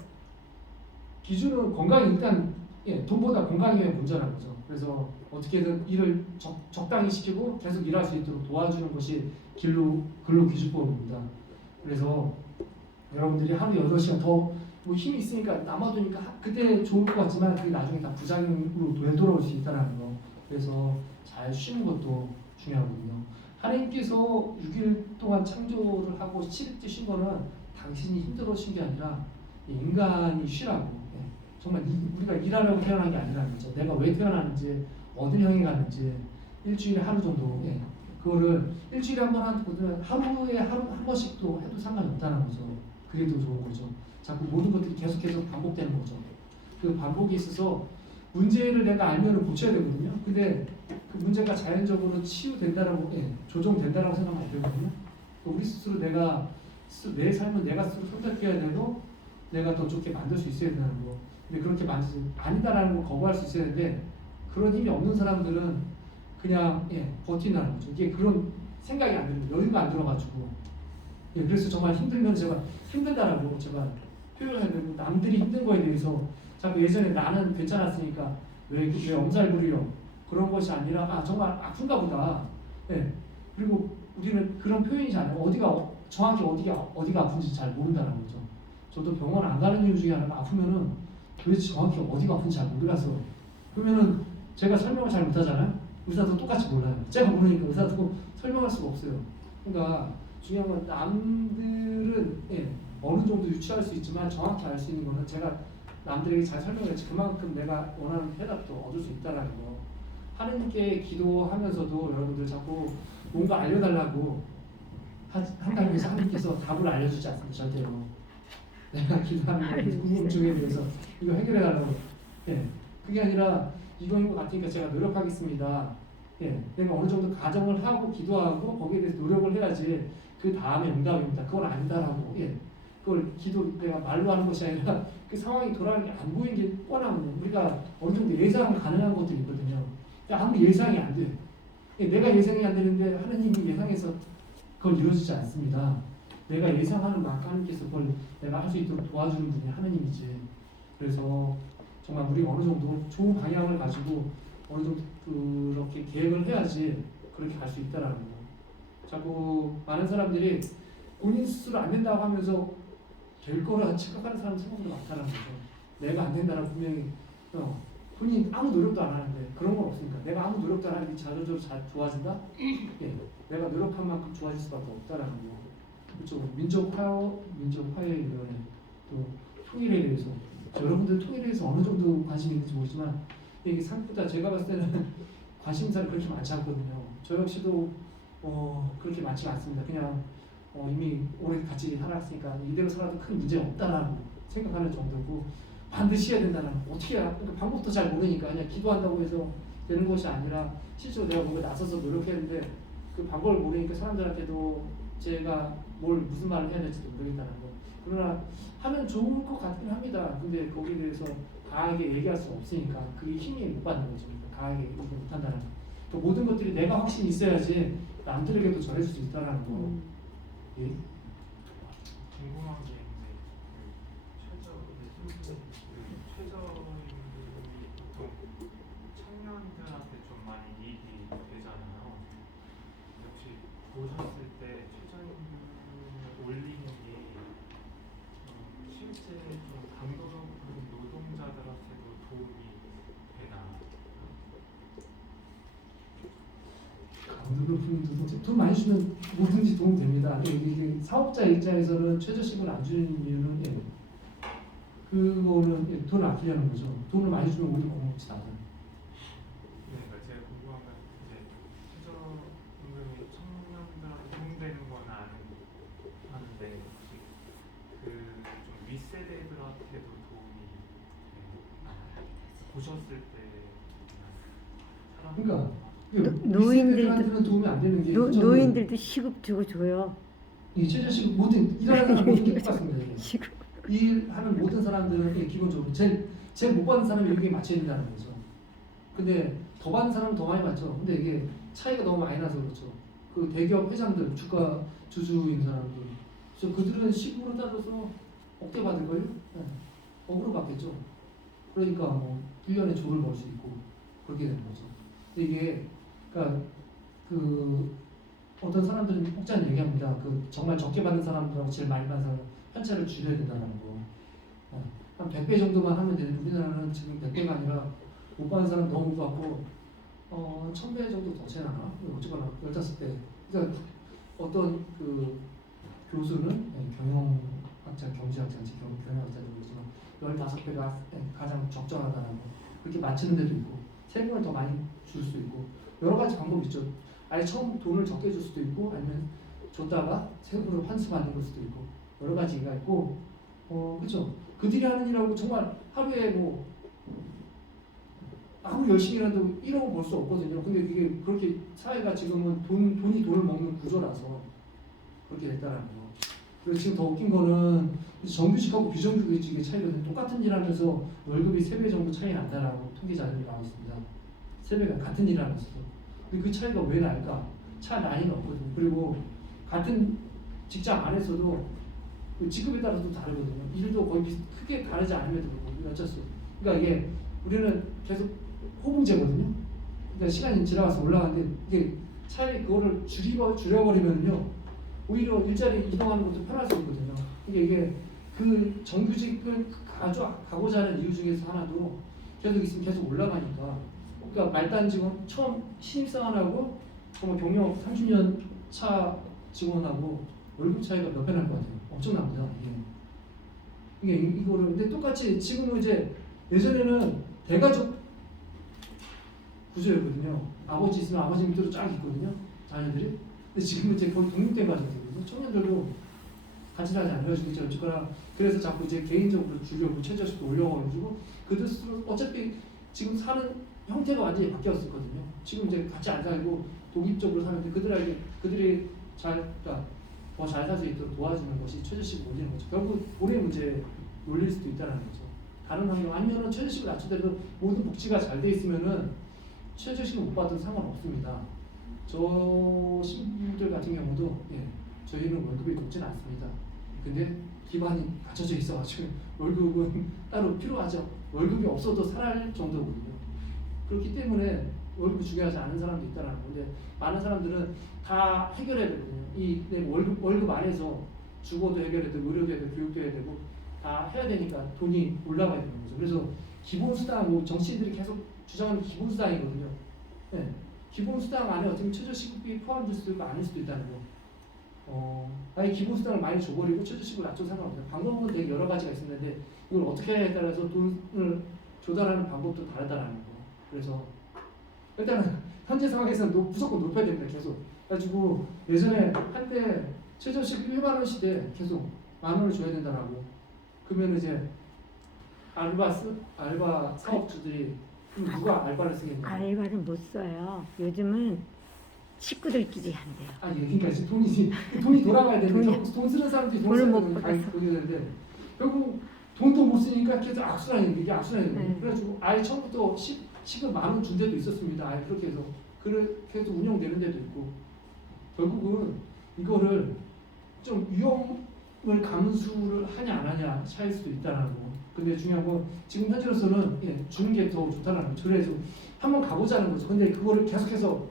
기준은 건강이 일단 돈보다 건강이 먼저라는 거죠. 그래서 어떻게든 일을 적당히 시키고 계속 일할 수 있도록 도와주는 것이 근로기준법입니다. 그래서 여러분들이 하루 8시간 더 뭐 힘이 있으니까 남아도니까 그때 좋을 것 같지만 그게 나중에 다 부작용으로 되돌아올 수 있다는 거. 그래서 잘 쉬는 것도 중요하거든요. 하나님께서 6일 동안 창조를 하고 7일째 쉰 거는 당신이 힘들어 쉰 게 아니라 인간이 쉬라고. 정말 우리가 일하려고 태어난 게 아니라는 거죠. 내가 왜 태어났는지, 어딜 향해 갔는지 일주일에 하루 정도 그거를 일주일에 한 번 하거든 하루에 한 번씩도 해도 상관이 없다는 거죠. 그게 더 좋은 거죠. 자꾸 모든 것들이 계속해서 반복되는 거죠. 그 반복에 있어서 문제를 내가 알면 고쳐야 되거든요. 근데 그 문제가 자연적으로 치유된다라고 조정된다라고 생각하면 안 되거든요. 우리 스스로 내 삶은 내가 스스로 선택해야 되고 내가 더 좋게 만들 수 있어야 되는 거. 근데 그렇게 만들지 아니다라는 걸 거부할 수 있어야 되는데 그런 힘이 없는 사람들은 그냥 버틴다는 거죠. 이게 그런 생각이 안 들고 여유가 안 들어가지고 그래서 정말 힘들면 제가 힘들다라고 제가 표현해야 되고 남들이 힘든 거에 대해서 자꾸 예전에 나는 괜찮았으니까 왜 엄살 부리려 그런 것이 아니라 정말 아픈가 보다. 그리고 우리는 그런 표현이 잘 정확히 어디가 아픈지 잘 모른다는 거죠. 저도 병원 안 가는 이유 중에 하나가 아프면은 도대체 정확히 어디가 아픈지 잘 몰라서 그러면은 제가 설명을 잘 못하잖아요. 의사도 똑같이 몰라요. 제가 모르니까 의사도 설명할 수가 없어요. 그러니까 중요한 건 남들은 어느 정도 유추할 수 있지만 정확히 알 수 있는 거는 제가 남들에게 잘 설명했지 그만큼 내가 원하는 해답도 얻을 수 있다는 거. 하느님께 기도하면서도 여러분들 자꾸 뭔가 알려달라고 한다고 해서 하느님께서 답을 알려주지 않습니다. 절대로. 내가 기도하는 궁금증에 대해서 이거 해결해달라고. 그게 아니라 이거인 것 같으니까 제가 노력하겠습니다. 내가 어느 정도 가정을 하고 기도하고 거기에 대해서 노력을 해야지 그 다음에 응답입니다. 그건 아니다라고. 그걸 내가 말로 하는 것이 아니라 그 상황이 돌아가는 게 안 보이는 게 뻔하거든요. 우리가 어느 정도 예상 가능한 것들이 있거든요. 아무리 예상이 안 돼. 내가 예상이 안 되는데 하나님이 예상해서 그걸 이루어지지 않습니다. 내가 예상하는 만큼 하나님께서 그걸 내가 할 수 있도록 도와주는 분이 하나님이지. 그래서 정말 우리가 어느 정도 좋은 방향을 가지고 어느 정도 그렇게 계획을 해야지 그렇게 갈 수 있다라는 거. 자꾸 많은 사람들이 본인 스스로 안 된다고 하면서 될 거라 착각하는 사람 생각보다 많다는 거죠. 내가 안 된다라고 분명히 본인 아무 노력도 안 하는데 그런 건 없으니까 내가 아무 노력도 안 하는데 자연적으로 잘 좋아진다? 내가 노력한 만큼 좋아질 수밖에 없다라는 거. 그렇죠. 민족화해위원회 또 통일에 대해서 여러분들 통일에 대해서 어느 정도 관심이 있는지 모르지만 이게 생각보다 제가 봤을 때는 관심사를 그렇게 많지 않거든요. 저 역시도 그렇게 많지 않습니다. 그냥 이미 오래 같이 살았으니까 이대로 살아도 큰 문제 없다라고 생각하는 정도고 반드시 해야 된다는 어떻게 해야 그러니까 방법도 잘 모르니까 그냥 기도한다고 해서 되는 것이 아니라 실제로 내가 뭔가 나서서 노력했는데 그 방법을 모르니까 사람들한테도 제가 무슨 말을 해야 될지도 모르겠다는 거. 그러나 하면 좋은 것 같긴 합니다. 근데 거기에 대해서 강하게 얘기할 수 없으니까 그게 힘이 못 받는 거죠. 강하게 얘기 못 한다는 거. 또 모든 것들이 내가 확신이 있어야지 남들에게도 전해줄 수 있다는 거. 궁금한 게 있는데 최저임금이 보통 청년들한테 좀 많이 이익이 되잖아요. 혹시 보셨을 때 최저임금을 올리는 게 실제 좀 강도 높은 노동자들한테도 도움이 되나? 강도 높은 노동자 돈 많이 주면 뭐든지 도움 됩니다. 이게 사업자 입장에서는 최저시급을 안 주는 이유는 그거는 돈을 아끼려는 거죠. 돈을 많이 주면 오히려 고맙지 나도. 그러니까 제가 궁금한 건 이제 최저임금이 청년들한테 도움되는 건 아는데 혹시 좀 윗세대들한테도 도움이 되나요? 보셨을 때 그러니까 노인들도 도움이 안 되는 게 노인들도 시급 주고 줘요. 이 최저시급 모든 일하는 사람 모든 게 똑같습니다. 이게. 시급. 일하는 모든 사람들은 기본적으로 제일 못 받는 사람이 여기에 맞춰야 된다는 거죠. 근데 더 받는 사람은 더 많이 받죠. 근데 이게 차이가 너무 많이 나서 그렇죠. 그 대기업 회장들, 주가 주주인 사람들, 저 그들은 시급으로 따져서 억대 받을 걸요? 네. 억으로 받겠죠. 그러니까 뭐 1년에 조를 벌 수 있고 그렇게 되는 거죠. 근데 이게 그러니까 그 어떤 사람들은 혹자는 얘기합니다. 그 정말 적게 받는 사람들하고 제일 많이 받는 사람 편차를 줄여야 된다는 거. 한 100배 정도만 하면 되는데 우리나라는 지금 100배가 아니라 못 받는 사람 너무 받고 1000배 정도 더 채나나? 어쨌거나 15배. 그러니까 어떤 그 교수는 경영학자, 경제학자인지 경영학자인지 모르지만 15배가 가장 적정하다는 거. 그렇게 맞추는 데도 있고 세금을 더 많이 줄 수 있고 여러 가지 방법이 있죠. 아예 처음 돈을 적게 줄 수도 있고 아니면 줬다가 세금으로 환수받는 걸 수도 있고 여러 가지가 있고 그렇죠. 그들이 하는 일하고 정말 하루에 뭐 아무리 열심히 일해도 1억은 벌 수 없거든요. 근데 그게 그렇게 사회가 지금은 돈이 돈을 먹는 구조라서 그렇게 됐다라는 거. 그래서 지금 더 웃긴 거는 정규직하고 비정규직의 차이거든요. 똑같은 일 하면서 월급이 3배 정도 차이 난다라고 통계 자료가 나와 있습니다. 3배가 같은 일을 하면서도. 근데 그 차이가 왜 날까? 차 나이는 없거든요. 그리고 같은 직장 안에서도 그 직급에 따라서 다르거든요. 일도 거의 크게 다르지 않음에도 불구하고 어쩔 수. 그러니까 이게 우리는 계속 호봉제거든요. 그러니까 시간이 지나가서 올라가는데 이게 차라리 그거를 줄여버리면요 오히려 일자리 이동하는 것도 편할 수 있거든요. 이게 그 정규직을 가고자 하는 이유 중에서 하나도 계속 있으면 계속 올라가니까. 그러니까 말단 직원 처음 신입사원하고 정말 경력 30년 차 직원하고 월급 차이가 몇 배 날 것 같아요. 엄청납니다. 이게 이거를 근데 똑같이 지금은 이제 예전에는 대가족 구조였거든요. 아버지 있으면 아버지 밑으로 쫙 있거든요. 자녀들이. 근데 지금은 이제 거의 독립된 가족들이거든요. 청년들도 같이 살지 않아가지고 이제 어쨌거나 그래서 자꾸 이제 개인적으로 주려고 최저시급 올려가지고 그들 스스로 어차피 지금 사는 형태가 완전히 바뀌었었거든요. 지금 이제 같이 안 살고 독립적으로 사는데 그들이 그러니까 더 잘 살 수 있도록 도와주는 것이 최저시급 올리는 거죠. 결국 올해 문제 올릴 수도 있다는 거죠. 다른 환경 아니면은 최저시급 낮추더라도 모든 복지가 잘 돼 있으면은 최저시급 못 받아도 상관없습니다. 저 신부들 같은 경우도 저희는 월급이 높진 않습니다. 근데 기반이 갖춰져 있어가지고 월급은 따로 필요하죠. 월급이 없어도 살 정도거든요. 그렇기 때문에 월급이 중요하지 않은 사람도 있다는 건데 많은 사람들은 다 해결해야 되거든요. 내 월급 안에서 주거도 해결해야 되고 의료도 해야 되고 교육도 해야 되고 다 해야 되니까 돈이 올라가야 되는 거죠. 그래서 기본수당 뭐 정치인들이 계속 주장하는 기본수당이거든요. 네. 기본수당 안에 어떻게 최저시급이 포함될 수도 있고 아닐 수도 있다는 거. 아예 기본수당을 많이 줘버리고 최저시급을 낮춰도 상관없어요. 방법은 되게 여러 가지가 있는데 이걸 어떻게 하냐에 따라서 돈을 조달하는 방법도 다르다는 거. 그래서 일단은 현재 상황에서는 무조건 높여야 됩니다. 계속. 그래가지고 예전에 한때 최저시급 1만 원 시대 계속 10,000원을 줘야 된다라고. 그러면 이제 알바 사업주들이 그럼 누가 알바를 쓰겠냐? 알바를 못 써요. 요즘은 식구들끼리 한대요. 그러니까 지금 돈이 돌아가야 되는데 돈 쓰는 사람들이 돈 돈을 쓰는 못 건 받아서. 그게 되는데 결국 돈도 못 쓰니까 계속 악순환이 이게 악순환이 네. 그래가지고 아예 처음부터 시급 10,000원 준 데도 있었습니다. 아예 그렇게 해서 그래서 운영되는 데도 있고 결국은 이거를 좀 위험을 감수를 하냐 안 하냐 차일 수도 있다는 거. 근데 중요한 건 지금 현재로서는 주는 게 더 좋다는 거죠. 그래서 한번 가보자는 거죠. 근데 그거를 계속해서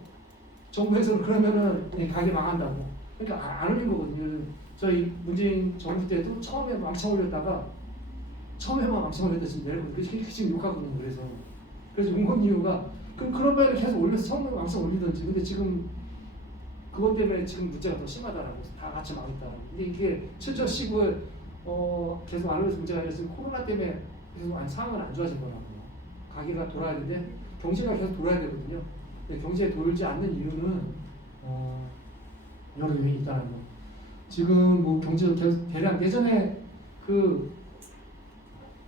정부에서는 그러면은 가게 망한다고. 그러니까 안 올린 거거든요. 저희 문재인 정부 때도 처음에 망청 올렸다가 처음에만 망청 올렸다 지금 내려거든요. 지금 욕하거든요. 그래서 용건 이유가 그런 바에는 계속 올려서 처음에 망청 올리든지. 근데 지금 그것 때문에 지금 문제가 더 심하다라고 해서 다 같이 망했다고. 근데 이게 최저시급을 계속 안 올려서 문제가 아니라 지금 코로나 때문에 계속 상황은 안 좋아진 거라고요. 가게가 돌아야 되는데 경제가 계속 돌아야 되거든요. 근데 경제에 돌지 않는 이유는 여러 요인이 있다는 거. 지금 뭐 경제가 계속 대량 예전에 그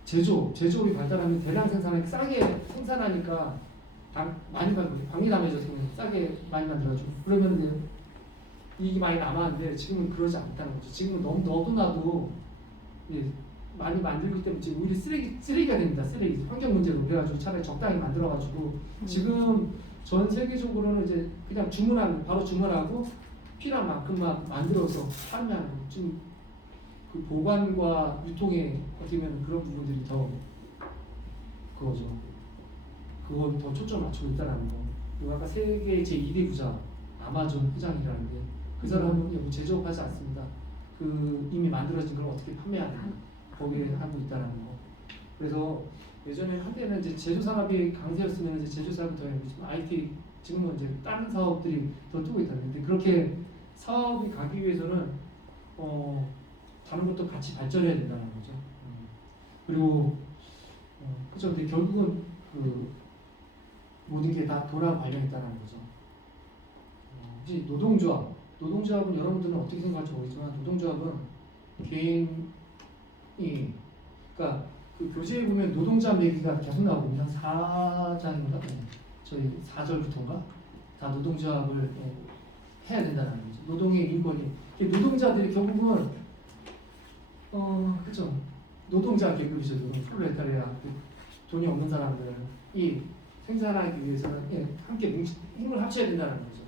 제조업이 발달하면 대량 생산을 싸게 생산하니까 많이 받거든요. 방위담해져서 싸게 많이 만들어가지고 그러면 이제 이익이 많이 남았는데 지금은 그러지 않다는 거죠. 지금은 너도 나도 많이 만들기 때문에 지금 우리 쓰레기가 됩니다. 쓰레기 환경 문제로 그래가지고 차라리 적당히 만들어가지고 지금 전 세계적으로는 이제 그냥 주문하는 바로 주문하고 필요한 만큼만 만들어서 판매하는 거. 지금 그 보관과 유통에 어떻게 보면 그런 부분들이 더 그거죠. 그건 더 초점 맞추고 있다는 거. 그리고 아까 세계 제2대 부자 아마존 회장이라는데 그 사람은 제조업하지 않습니다. 그 이미 만들어진 걸 어떻게 판매하는가 거기에 하고 있다는 거. 그래서 예전에 한때는 이제 제조 산업이 강세였으면 이제 제조 산업이 더 있지만 IT 지금은 이제 다른 사업들이 더 뜨고 있다는 건데 그렇게 사업이 가기 위해서는 다른 것도 같이 발전해야 된다는 거죠. 그리고 그렇죠. 근데 결국은 그 모든 게 다 돈하고 관련있다는 거죠. 혹시 노동조합은 여러분들은 어떻게 생각할지 모르겠지만 노동조합은 개인이 그러니까 그 교재에 보면 노동자 얘기가 계속 나오거든요. 4장인가? 저희 4절부터인가? 다 노동조합을 해야 된다는 거죠. 노동의 인권이 노동자들이 결국은 그죠? 노동자 계급이죠. 프롤레타리아 돈이 없는 사람들이 생산하기 위해서는 함께 힘을 합쳐야 된다는 거죠.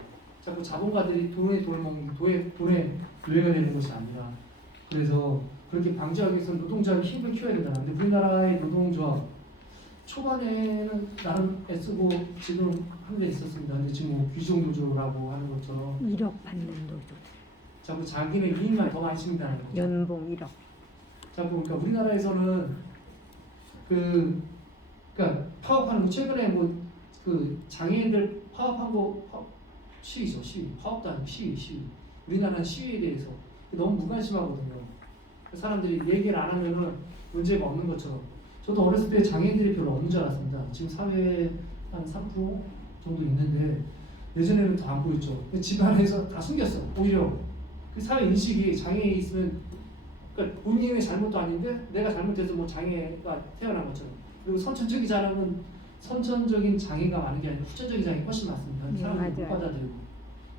자꾸 자본가들이 돈에 먹는 돈에 노예가 되는 것이 아니라 그래서 그렇게 방지하기 위해서 노동자의 힘을 키워야 된다는 건데 우리나라의 노동조합 초반에는 나름 애쓰고 지금 한 데 있었습니다. 근데 지금 뭐 귀족노조라고 하는 것처럼 1억 받는 노조. 자꾸 자기네 이익만 더 많이 신다는 거죠. 연봉 1억. 자꾸 그러니까 우리나라에서는 그러니까 파업하는 거 최근에 뭐 그 장애인들 파업한 거 시위죠. 파업도 아니고 시위. 우리나라는 시위에 대해서 너무 무관심하거든요. 사람들이 얘기를 안 하면은 문제가 없는 것처럼. 저도 어렸을 때 장애인들이 별로 없는 줄 알았습니다. 지금 사회에 한 3% 정도 있는데 예전에는 더 안 보였죠. 근데 집안에서 다 숨겼어. 오히려 그 사회 인식이 장애에 있으면 그러니까 본인의 잘못도 아닌데 내가 잘못해서 뭐 장애가 태어난 것처럼. 그리고 선천적인 장애가 많은 게 아니라 후천적인 장애가 훨씬 많습니다. 사람들이 못 받아들이고.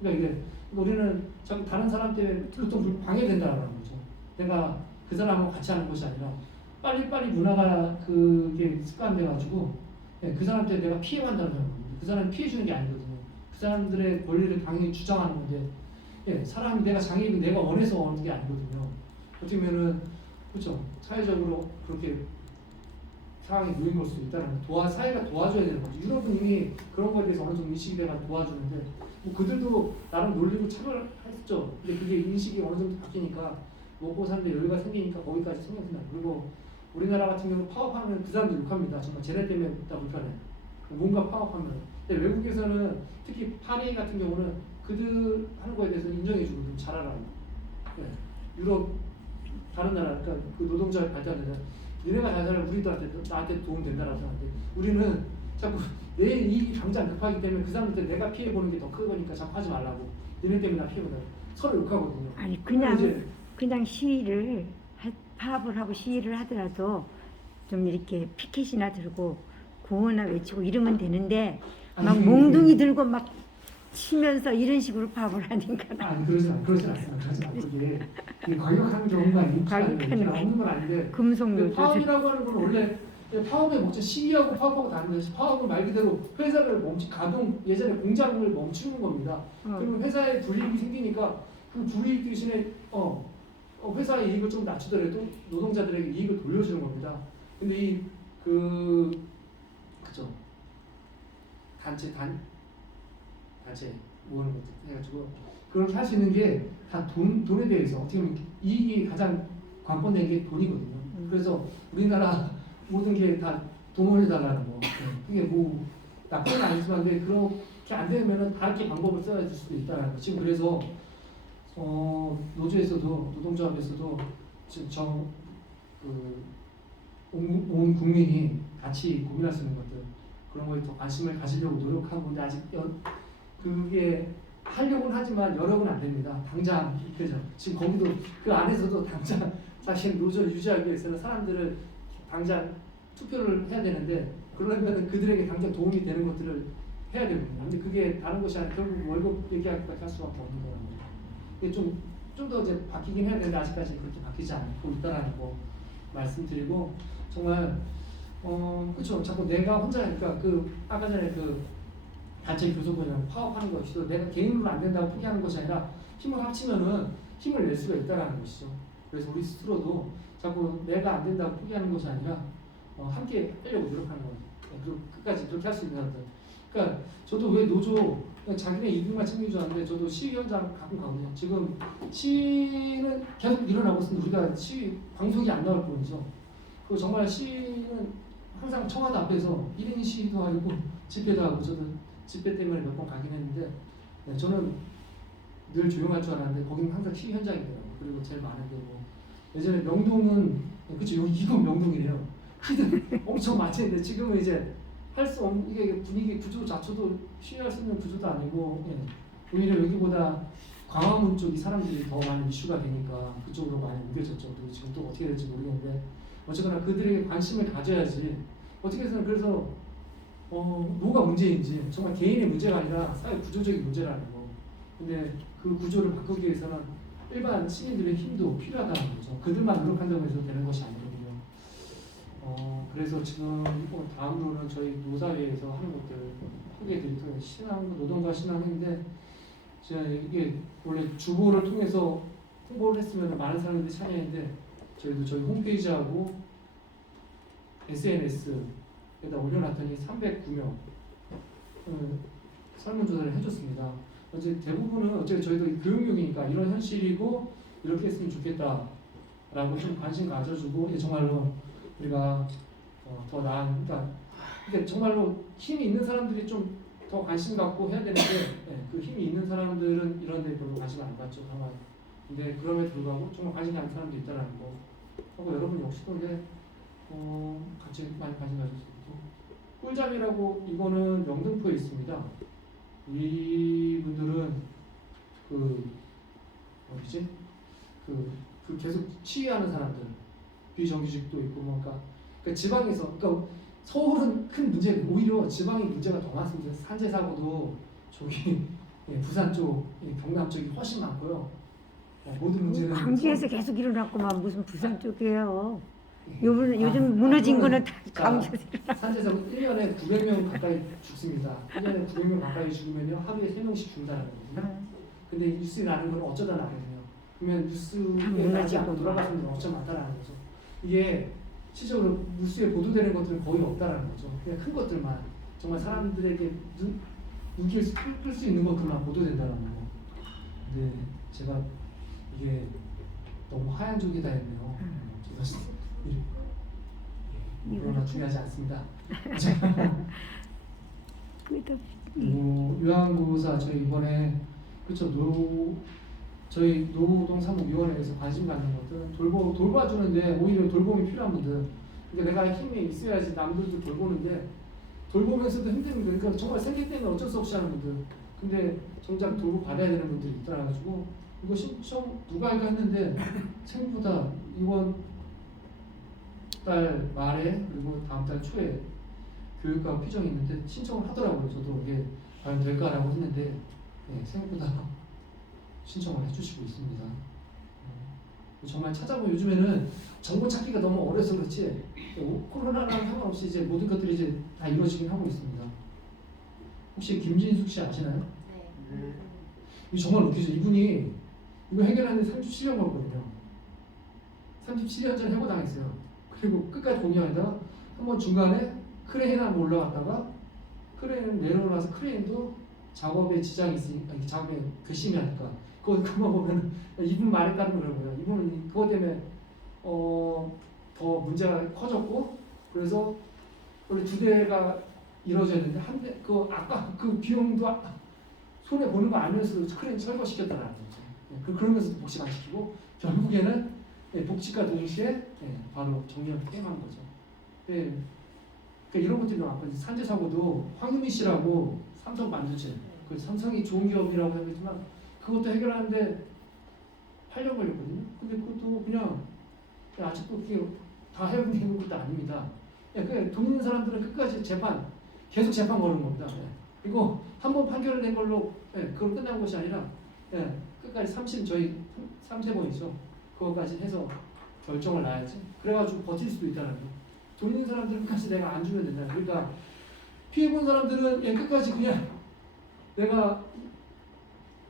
그러니까 이게 우리는 자꾸 다른 사람 때문에 보통 방해된다는 거죠. 내가 그 사람하고 같이 하는 것이 아니라 빨리 문화가 그게 습관돼가지고 그 사람 때문에 내가 피해간다는 겁니다. 그 사람이 피해 주는 게 아니거든요. 그 사람들의 권리를 당연히 주장하는 건데 사람이 내가 장애인은 내가 원해서 오는 게 아니거든요. 어떻게 보면은 그렇죠. 사회적으로 그렇게 상황이 놓인 걸 수도 있다는 거. 사회가 도와줘야 되는 거죠. 유럽은 이미 그런 거에 대해서 어느 정도 인식이 돼가 도와주는데 뭐 그들도 나름 놀리고 차별했죠. 근데 그게 인식이 어느 정도 바뀌니까 먹고 사는데 여유가 생기니까 거기까지 신경 쓴다. 그리고 우리나라 같은 경우 파업하면 그 사람들 욕합니다. 정말 쟤네 때문에 다 불편해. 뭔가 파업하면. 근데 외국에서는 특히 파리 같은 경우는 그들 하는 거에 대해서 인정해주고 좀 잘하라고. 유럽 다른 나라 그러니까 그 노동자의 발달되는 너네가 잘 살면 우리도 나한테 도움 된다라고 생각하는데 우리는 자꾸 내 이익이 당장 급하기 때문에 그 사람들 내가 피해 보는 게 더 크거니까 자꾸 하지 말라고. 너네 때문에 나 피해 보다. 서로 욕하거든요. 아니 그냥 시위를 파업을 하고 시위를 하더라도 좀 이렇게 피켓이나 들고 구호나 외치고 이러면 되는데 막 몽둥이 들고 막 치면서 이런 식으로 파업을 하니까 아니 그러진 않습니다. 그게 과격한 경우가 없는 건 아닌데 금속노조 파업이라고 하는 건 원래 파업의 목적 시위하고 파업하고 다른데 파업은 말 그대로 회사를 가동 예전에 공장을 멈추는 겁니다. 그러면 회사에 불이익이 생기니까 그 불이익 대신에 회사의 이익을 좀 낮추더라도 노동자들에게 이익을 돌려주는 겁니다. 근데 그죠 단체 모으는 것도 해가지고 그렇게 할 수 있는 게 다 돈에 대해서 어떻게 보면 이익이 가장 관건된 게 돈이거든요. 그래서 우리나라 모든 게 다 돈을 해달라는 거. 그게 뭐 나쁜 건 아니지만 근데 그렇게 안 되면은 다른 방법을 써야 될 수도 있다는 거. 지금 그래서 노조에서도 노동조합에서도 지금 온 국민이 같이 고민할 수 있는 것들 그런 거에 더 관심을 가지려고 노력하고 근데 아직 그게 하려고는 하지만 여력은 안 됩니다. 당장 그죠? 지금 거기도 그 안에서도 당장 사실 노조를 유지하기 위해서는 사람들을 당장 투표를 해야 되는데 그러려면 그들에게 당장 도움이 되는 것들을 해야 되거든요. 근데 그게 다른 것이 아니라 결국 월급 얘기하기까지 할 수밖에 없는 거라고. 이게 좀 더 이제 바뀌긴 해야 되는데 아직까지 그렇게 바뀌지 않고 있다라는 거 말씀드리고 정말 그렇죠. 자꾸 내가 혼자 그러니까 아까 전에 단체 교섭원이랑 파업하는 것이도 내가 개인으로 안 된다고 포기하는 것이 아니라 힘을 합치면은 힘을 낼 수가 있다라는 것이죠. 그래서 우리 스스로도 자꾸 내가 안 된다고 포기하는 것이 아니라 함께 하려고 노력하는 거예요. 그리고 끝까지 그렇게 할 수 있는 사람들. 그러니까 저도 왜 노조 그냥 자기네 이득만 챙기줄 알았는데 저도 시위 현장 가끔 가거든요. 지금 시위는 계속 일어나고 있는데 우리가 시위 방송이 안 나올 뿐이죠. 그 정말 시위는 항상 청와대 앞에서 1인 시위도 하고 집회도 하고 저도 집회 때문에 몇 번 가긴 했는데 네, 저는 늘 조용할 줄 알았는데 거기는 항상 시위 현장이더라고요. 그리고 제일 많은 게 뭐 예전에 명동은 그쵸 이건 명동이래요. 시들 엄청 많았는데 지금은 이제 할 수 없는 이게 분위기 구조 자체도 시위할 수 있는 구조도 아니고 예. 오히려 여기보다 광화문 쪽이 사람들이 더 많은 이슈가 되니까 그쪽으로 많이 옮겨졌죠. 그리고 지금 또 어떻게 될지 모르겠는데 어쨌거나 그들에게 관심을 가져야지 어떻게 해서는 그래서 뭐가 문제인지 정말 개인의 문제가 아니라 사회 구조적인 문제라는 거. 근데 그 구조를 바꾸기 위해서는 일반 시민들의 힘도 필요하다는 거죠. 그들만 노력한다고 해서 되는 것이 아니거든요. 그래서 지금 다음으로는 저희 노사회에서 하는 것들 소개해드릴 거예요. 신앙, 노동과 신앙인데 제가 이게 원래 주보를 통해서 홍보를 했으면 많은 사람들이 참여했는데 저희도 저희 홈페이지하고 SNS에다 올려놨더니 309명 설문조사를 해줬습니다. 어제 대부분은 어제 저희도 교육용이니까 이런 현실이고 이렇게 했으면 좋겠다라고 좀 관심 가져주고 정말로 우리가 더 나은 그러니까 정말로 힘이 있는 사람들이 좀 더 관심 갖고 해야 되는데 그 힘이 있는 사람들은 이런 데 별로 관심을 안 갖죠. 정말. 근데 그럼에도 불구하고 정말 관심 가는 사람도 있다는 거 하고 여러분 역시도 이제 같이 많이 관심 가졌습니다. 꿀잠이라고 이거는 영등포에 있습니다. 이분들은 어디지? 그 계속 시위하는 사람들 비정규직도 있고 그러니까 지방에서 그러니까 서울은 큰 문제 오히려 지방이 문제가 더 많습니다. 산재 사고도 저기 부산 쪽 경남 쪽이 훨씬 많고요. 모든 문제는 광주에서 계속 일어났구만 무슨 부산 쪽이에요. 예. 요즘 무너진 거는 다 자, 광주에서 일어나. 산재 사고 1년에 900명 가까이 죽습니다. 1년에 900명 가까이 죽으면요 하루에 3명씩 죽는다는 거거든요. 근데 뉴스에 나는 건 어쩌다 나거든요. 그러면 뉴스에 나지 않고 돌아가는 분들은 엄청 많다라는 거죠. 이게 실제로 뉴스에 보도되는 것들은 거의 없다라는 거죠. 그냥 큰 것들만 정말 사람들에게 눈길 끌 수 있는 것들만 보도된다는 거. 근데 제가 이게 너무 하얀 쪽이다 했네요. 그러나 중요하지 않습니다. 요양보호사 저희 이번에 그렇죠 저희 노동 사무위원회에서 관심 갖는 것들은 돌봐주는데 오히려 돌봄이 필요한 분들. 그러니까 내가 힘이 있어야지 남들도 돌보는데 돌보면서도 힘듭니다. 그러니까 정말 생계 때문에 어쩔 수 없이 하는 분들. 근데 정작 돌보 받아야 되는 분들이 있더라가지고 이거 시험 누가 할까 했는데 생각보다 이번 달 말에 그리고 다음 달 초에 교육과 피정이 있는데 신청을 하더라고요. 저도 이게 과연 될까라고 했는데 생각보다 신청을 해주시고 있습니다. 정말 찾아보면 요즘에는 정보 찾기가 너무 어려서 그렇지 코로나랑 상관없이 이제 모든 것들이 이제 다 이루어지긴 하고 있습니다. 혹시 김진숙 씨 아시나요? 네. 이거 정말 웃기죠. 이분이 이거 해결하는데 37년 걸거든요. 37년 전에 해고당했어요. 그리고 끝까지 공유하다가 한번 중간에 크레인 한번 올라갔다가 크레인 내려오면서 크레인도 작업에 지장이 있으니까 작업에 괘씸히 하니까 그만 보면 이분 말에 따른 거라고요. 이분은 그것 때문에 더 문제가 커졌고 그래서 원래 2대가 이루어졌는데 한 대 그 아까 그 비용도 손해 보는 거 알면서도 크레인 철거시켰다라는 거죠. 그러면서도 복직 안 시키고 결국에는 복직과 동시에 바로 정년을 퇴임한 거죠. 그러니까 이런 것들이 많거든요. 산재 사고도 황유미 씨라고 삼성 만두제 그 삼성이 좋은 기업이라고 하겠지만 그것도 해결하는데 8년 걸렸거든요. 근데 그것도 그냥 아직도 그게 다 해결되는 것도 아닙니다. 그냥 돈 있는 사람들은 끝까지 계속 재판 거는 겁니다. 그리고 한 번 판결을 낸 걸로 그걸 끝난 것이 아니라 끝까지 3세번이죠. 그거까지 해서 결정을 놔야지. 그래가지고 버틸 수도 있다는 거. 돈 있는 사람들은 끝까지 내가 안 주면 된다. 그러니까 피해본 사람들은 끝까지 그냥 내가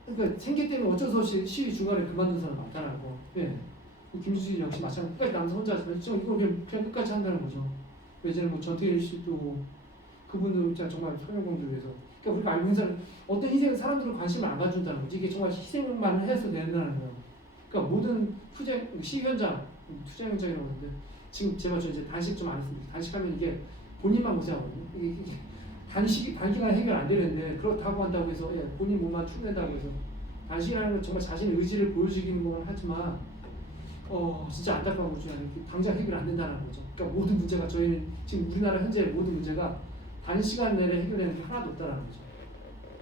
그러니까 생계 때문에 어쩔 수 없이 시위 중간에 그만둔 사람 많더라고. 예. 김수진 역시 마찬가지. 끝까지 남자 혼자 하지만 이걸 그냥 끝까지 한다는 거죠. 예전에 뭐 전태일 씨도 그분도 진짜 정말 소형공들 위해서. 그러니까 우리가 알고 있는 사람 어떤 희생 사람들은 관심을 안 가준다는 거지. 이게 정말 희생만 해서 된다는 거예요. 그러니까 모든 시위 현장, 투쟁 현장이라고 하는데 지금 제가 이제 단식 좀 안 했습니다. 단식하면 이게 본인만 고생하거든요. 이게 단기간에 해결 안 되는데 그렇다고 한다고 해서 예, 본인 몸만 축낸다고 해서 단식이라는 건 정말 자신의 의지를 보여주기는 건 하지만 진짜 안타까운 거죠. 당장 해결 안 된다는 거죠. 그러니까 모든 문제가 저희는 지금 우리나라 현재 모든 문제가 단시간 내에 해결되는 게 하나도 없다는 거죠.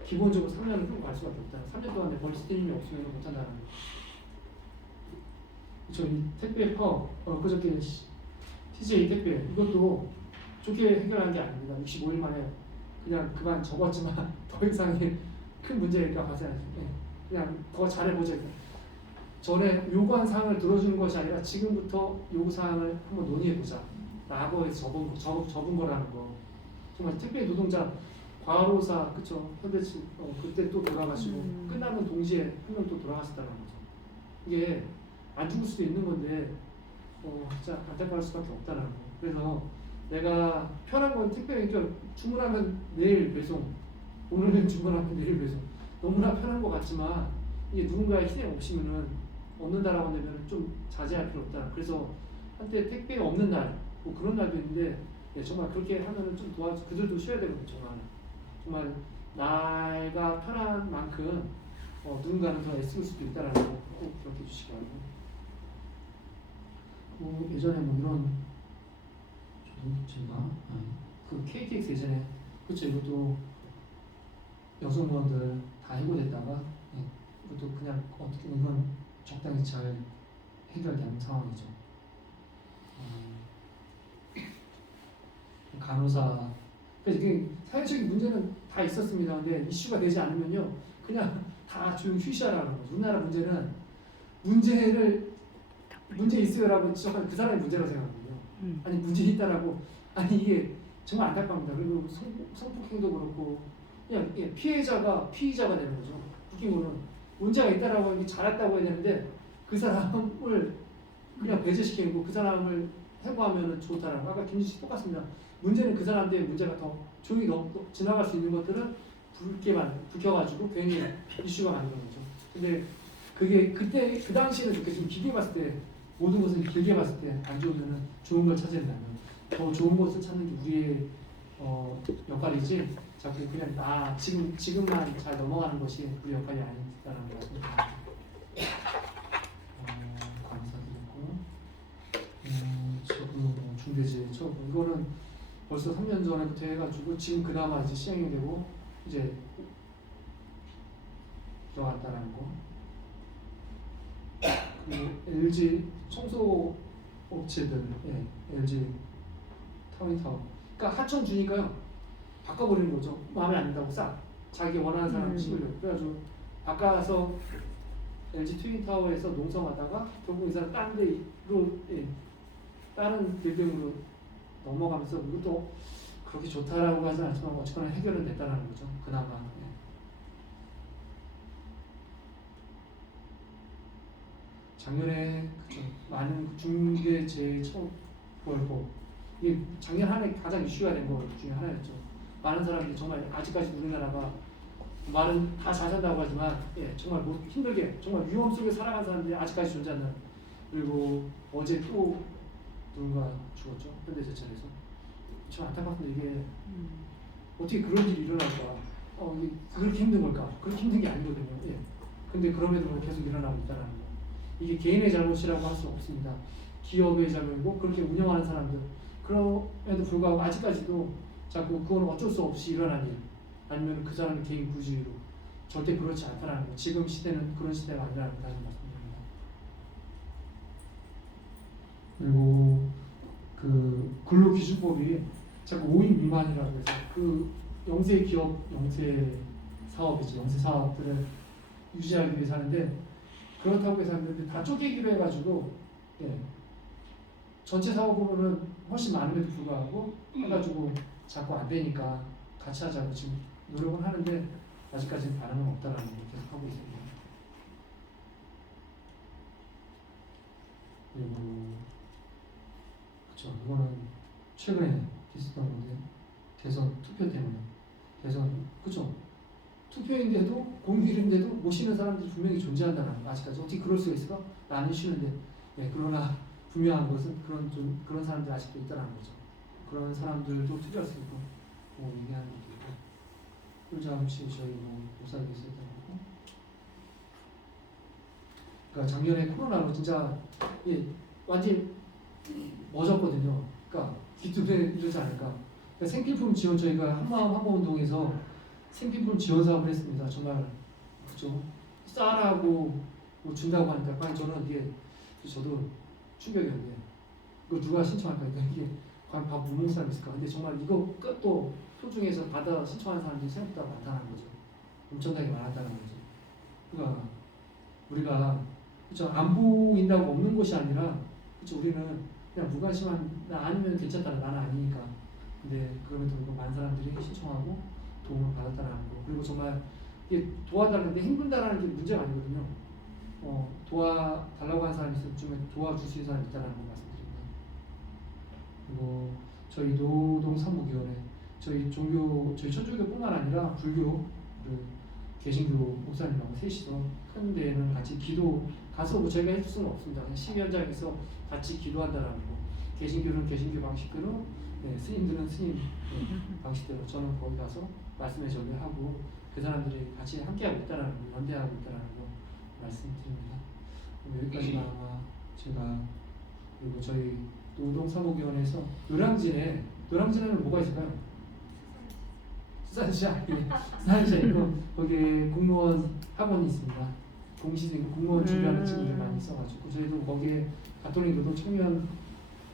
기본적으로 3년을 끌고 갈 수밖에 없다. 3년 동안 내 벌스트 힘이 없으면 못한다는 거죠. 저희 택배 파업 그저께 TJ 택배 이것도 좋게 해결한 게 아닙니다. 65일 만에 그냥 그만 접었지만 더 이상의 큰 문제가 발생하죠. 그냥 더 잘해보자. 전에 요구한 사항을 들어주는 것이 아니라 지금부터 요구 사항을 한번 논의해보자. 라고 해서 접은 거라는 거. 정말 택배 노동자 과로사 그쵸 현대치 그때 또 돌아가시고 끝나면 동시에 한 명 또 돌아가셨다는 거죠. 이게 안 죽을 수도 있는 건데 진짜 안타까울 수밖에 없다는 거. 그래서 내가 편한 건 택배 주문하면 내일 배송, 오늘은 주문하면 내일 배송. 너무나 편한 것 같지만 이게 누군가의 희생 없이면은 얻는다라고 하면 좀 자제할 필요 없다. 그래서 한때 택배 없는 날, 뭐 그런 날도 있는데 예, 정말 그렇게 하면은 좀 도와줘. 그들도 쉬어야 되거든요. 정말 나가 편한 만큼 누군가는 더 애쓸 수도 있다라는 거 꼭 기억해 주시기 바랍니다. 예전에 뭐 이런 제가 그 KTX 예전에 그렇죠. 이것도 여성무원들 다 해고됐다가 예, 이것도 그냥 어떻게 보면 적당히 잘 해결된 상황이죠. 간호사 그러니까 사회적인 문제는 다 있었습니다. 근데 이슈가 되지 않으면요 그냥 다 조용 휴시하라는 거죠. 우리나라 문제는 문제 있어요라고 지적하는 그 사람의 문제라고 생각하거든요. 아니 문제 있다라고 아니 이게 정말 안타깝습니다. 그리고 성폭행도 그렇고 그냥 피해자가 피의자가 되는 거죠. 웃긴 거는 문제가 있다라고 하기 잘했다고 해야 되는데 그 사람을 그냥 배제시키는 거 그 사람을 해고하면 좋다라고 아까 김진씨 똑같습니다. 문제는 그 사람들의 문제가 더 조용히 지나갈 수 있는 것들은 불켜가지고 괜히 이슈가 만드는 거죠. 근데 그게 그때 그 당시에는 좋게 좀 길게 봤을 때 모든 것을 길게 봤을 때 안 좋으면은 좋은 걸 찾아야 된다면 더 좋은 것을 찾는 게 우리의 역할이지 자꾸 그냥 지금만 잘 넘어가는 것이 우리 역할이 아니다라는 거 같습니다. 감사드리고 중대재해 처분 이거는 벌써 3년 전부터 해가지고 지금 그나마 이제 시행이 되고 이제 들어갔다라는 거. 그리고 LG 청소 업체들, LG 타운타운. 그러니까 하청 주니까요 바꿔버리는 거죠. 마음에 안 든다고 싹 자기 원하는 사람 심으려고. 그래가지고 바꿔서 LG 트윈타워에서 농성하다가 결국 이 사람 다른 데로 다른 빌딩으로 넘어가면서 이것도 그렇게 좋다라고 하진 않지만 어쨌거나 해결은 됐다는 거죠. 그나마. 작년에 많은 중대재해처벌법 이게 작년 한 해 가장 이슈가 된 것 중에 하나였죠. 많은 사람들이 정말 아직까지 우리나라가 말은 다 잘 산다고 하지만 정말 힘들게 정말 위험 속에 살아간 사람들이 아직까지 존재한다. 그리고 어제 또 누군가 죽었죠. 현대제철에서. 참 안타깝습니다. 이게 어떻게 그런 일이 일어날까? 이게 그렇게 힘든 걸까? 그렇게 힘든 게 아니거든요. 근데 그럼에도 불구하고 계속 일어나고 있다는 거. 이게 개인의 잘못이라고 할 수 없습니다. 기업의 잘못이고 그렇게 운영하는 사람들. 그럼에도 불구하고 아직까지도 자꾸 그건 어쩔 수 없이 일어난 일. 아니면 그 사람의 개인 부주의로 절대 그렇지 않다는 거. 지금 시대는 그런 시대가 아니라는 거 다시 말씀드립니다. 그리고 그 근로기준법이 자꾸 5인 미만이라고 해서 그 영세 기업, 영세 사업이지 영세 사업들을 유지하기 위해서 하는데 그렇다고 해서 하는데 다 쪼개기로 해가지고 전체 사업으로는 훨씬 많음에도 불구하고 해가지고 자꾸 안 되니까 같이 하자고 지금 노력은 하는데 아직까지는 반응은 없다라는 걸 계속 하고 있습니다. 그리고 그렇죠. 이거는 최근에 있었던 건데 대선 투표 때문에 대선 그렇죠. 투표인데도 공휴일인데도 모시는 사람들이 분명히 존재한다는 거 아직까지 어떻게 그럴 수가 있을까? 나는 쉬는데 그러나 분명한 것은 그런 사람들이 아직도 있다는 거죠. 그런 사람들도 투표할 수 있고 얘기하는 것도 있고 그러자 혹시 저희 목사님께서 했던 거고 그러니까 작년에 코로나로 진짜 완전히 멎었거든요. 그러니까 귀뚜에 이러지 않을까. 그러니까 생필품 지원 저희가 한마음 한마운동에서 생필품 지원 사업을 했습니다. 정말 그죠. 쌀하고 준다고 하니까 과연 저는 이게 저도 충격이었는데 이거 누가 신청할까 했더니 이게 과연 밥 굶는 사람이 있을까. 근데 정말 이거 끝도 토중에서 받아 신청하는 사람들이 생각보다 많다는 거죠. 엄청나게 많았다는 거죠. 그러니까 우리가 그렇죠. 안 보인다고 없는 것이 아니라 그렇죠. 우리는 그냥 무관심한 나 아니면 괜찮다 나는 아니니까. 근데 그럼에도 불구하고 많은 사람들이 신청하고 도움을 받았다는 거. 그리고 정말 이게 도와달라는데 힘든다라는 게 문제가 아니거든요. 도와달라고 하는 사람이 있으면 좀 도와줄 수 있는 사람이 있다는 거 말씀드립니다. 그리고 저희 노동사무위원회 저희 천주교뿐만 아니라 불교 개신교 목사님하고 셋이서 큰 데는 같이 기도 가서 저희가 해줄 수는 없습니다. 그냥 심의 현장에서 같이 기도한다라는 거. 개신교는 개신교 방식대로, 스님들은 스님 방식대로 저는 거기 가서 말씀에 전례하고 그 사람들이 같이 함께하고 있다라는 거, 연대하고 있다라는 거 말씀드립니다. 여기까지가 아마 제가 그리고 저희 노동사무위원회에서 노량진에는 뭐가 있을까요? 수산시장 있고 거기에 공무원 학원이 있습니다. 공시생 공무원 준비하는 친구들 많이 있어가지고 저희도 거기에 가톨릭 노동 청년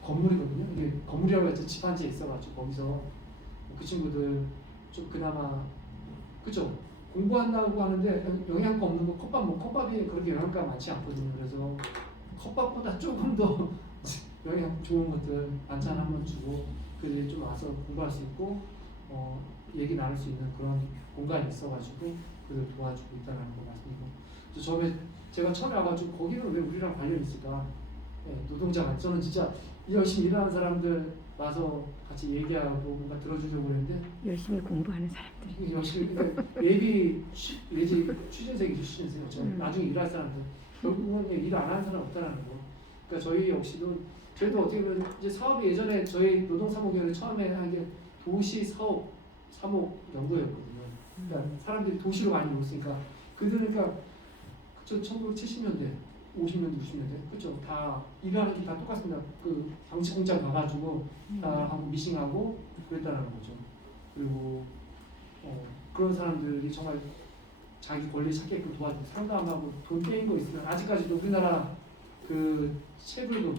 건물이거든요. 이게 건물이라고 해서 집 한 채 있어가지고 거기서 그 친구들 좀 그나마 그죠? 공부한다고 하는데 영양가 없는 거 컵밥이 그렇게 영양가 많지 않거든요. 그래서 컵밥보다 조금 더 영양 좋은 것들 반찬 한번 주고 그들이 좀 와서 공부할 수 있고 얘기 나눌 수 있는 그런 공간이 있어가지고 그들 도와주고 있다는 거 말씀드리고 제가 처음에 와가지고 거기는 왜 우리랑 관련이 있을까? 노동자가 저는 진짜 열심히 일하는 사람들 와서 같이 얘기하고 뭔가 들어주려고 했는데 열심히 공부하는 사람들. 열심히 예비 취준생이죠. 나중에 일할 사람들 결국은 일 안 하는 사람 없다라는 거. 그러니까 저희도 어떻게 보면 이제 사업이 예전에 저희 노동사무위원회 처음에 한 게 도시 사업 사목 연구였거든요. 그러니까 사람들이 도시로 많이 모였으니까 그들은 그러니까 그쵸 1970년대, 50년대, 60년대 그쵸 다 일하는 게 다 똑같습니다. 그 방치 공장 가가지고 다 하고 미싱하고 그랬다라는 거죠. 그리고 그런 사람들이 정말 자기 권리 찾게끔 도와주고 상담하고 돈 떼인 거 있으면 아직까지도 우리나라 그 체불금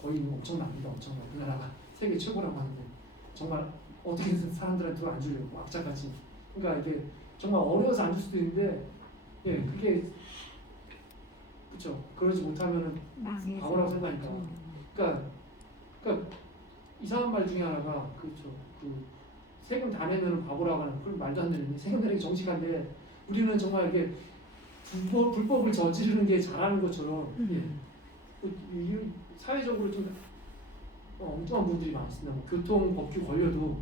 거의 엄청납니다. 엄청나. 우리나라가 세계 최고라고 하는데 정말 어떻게든 사람들한테 돈 안 주려고 악착같이. 그러니까 이게 정말 어려워서 안 줄 수도 있는데 그게 그렇죠. 그러지 못하면은 바보라고 생각하니까. 그러니까 이상한 말 중에 하나가 그렇죠. 그 세금 다 내면은 바보라고 하는 그런 말도 안 되는데 세금 내는 게 정직한데 우리는 정말 이게 불법을 저지르는 게 잘하는 것처럼 사회적으로 좀 엉뚱한 분들이 많습니다. 뭐 교통 법규 걸려도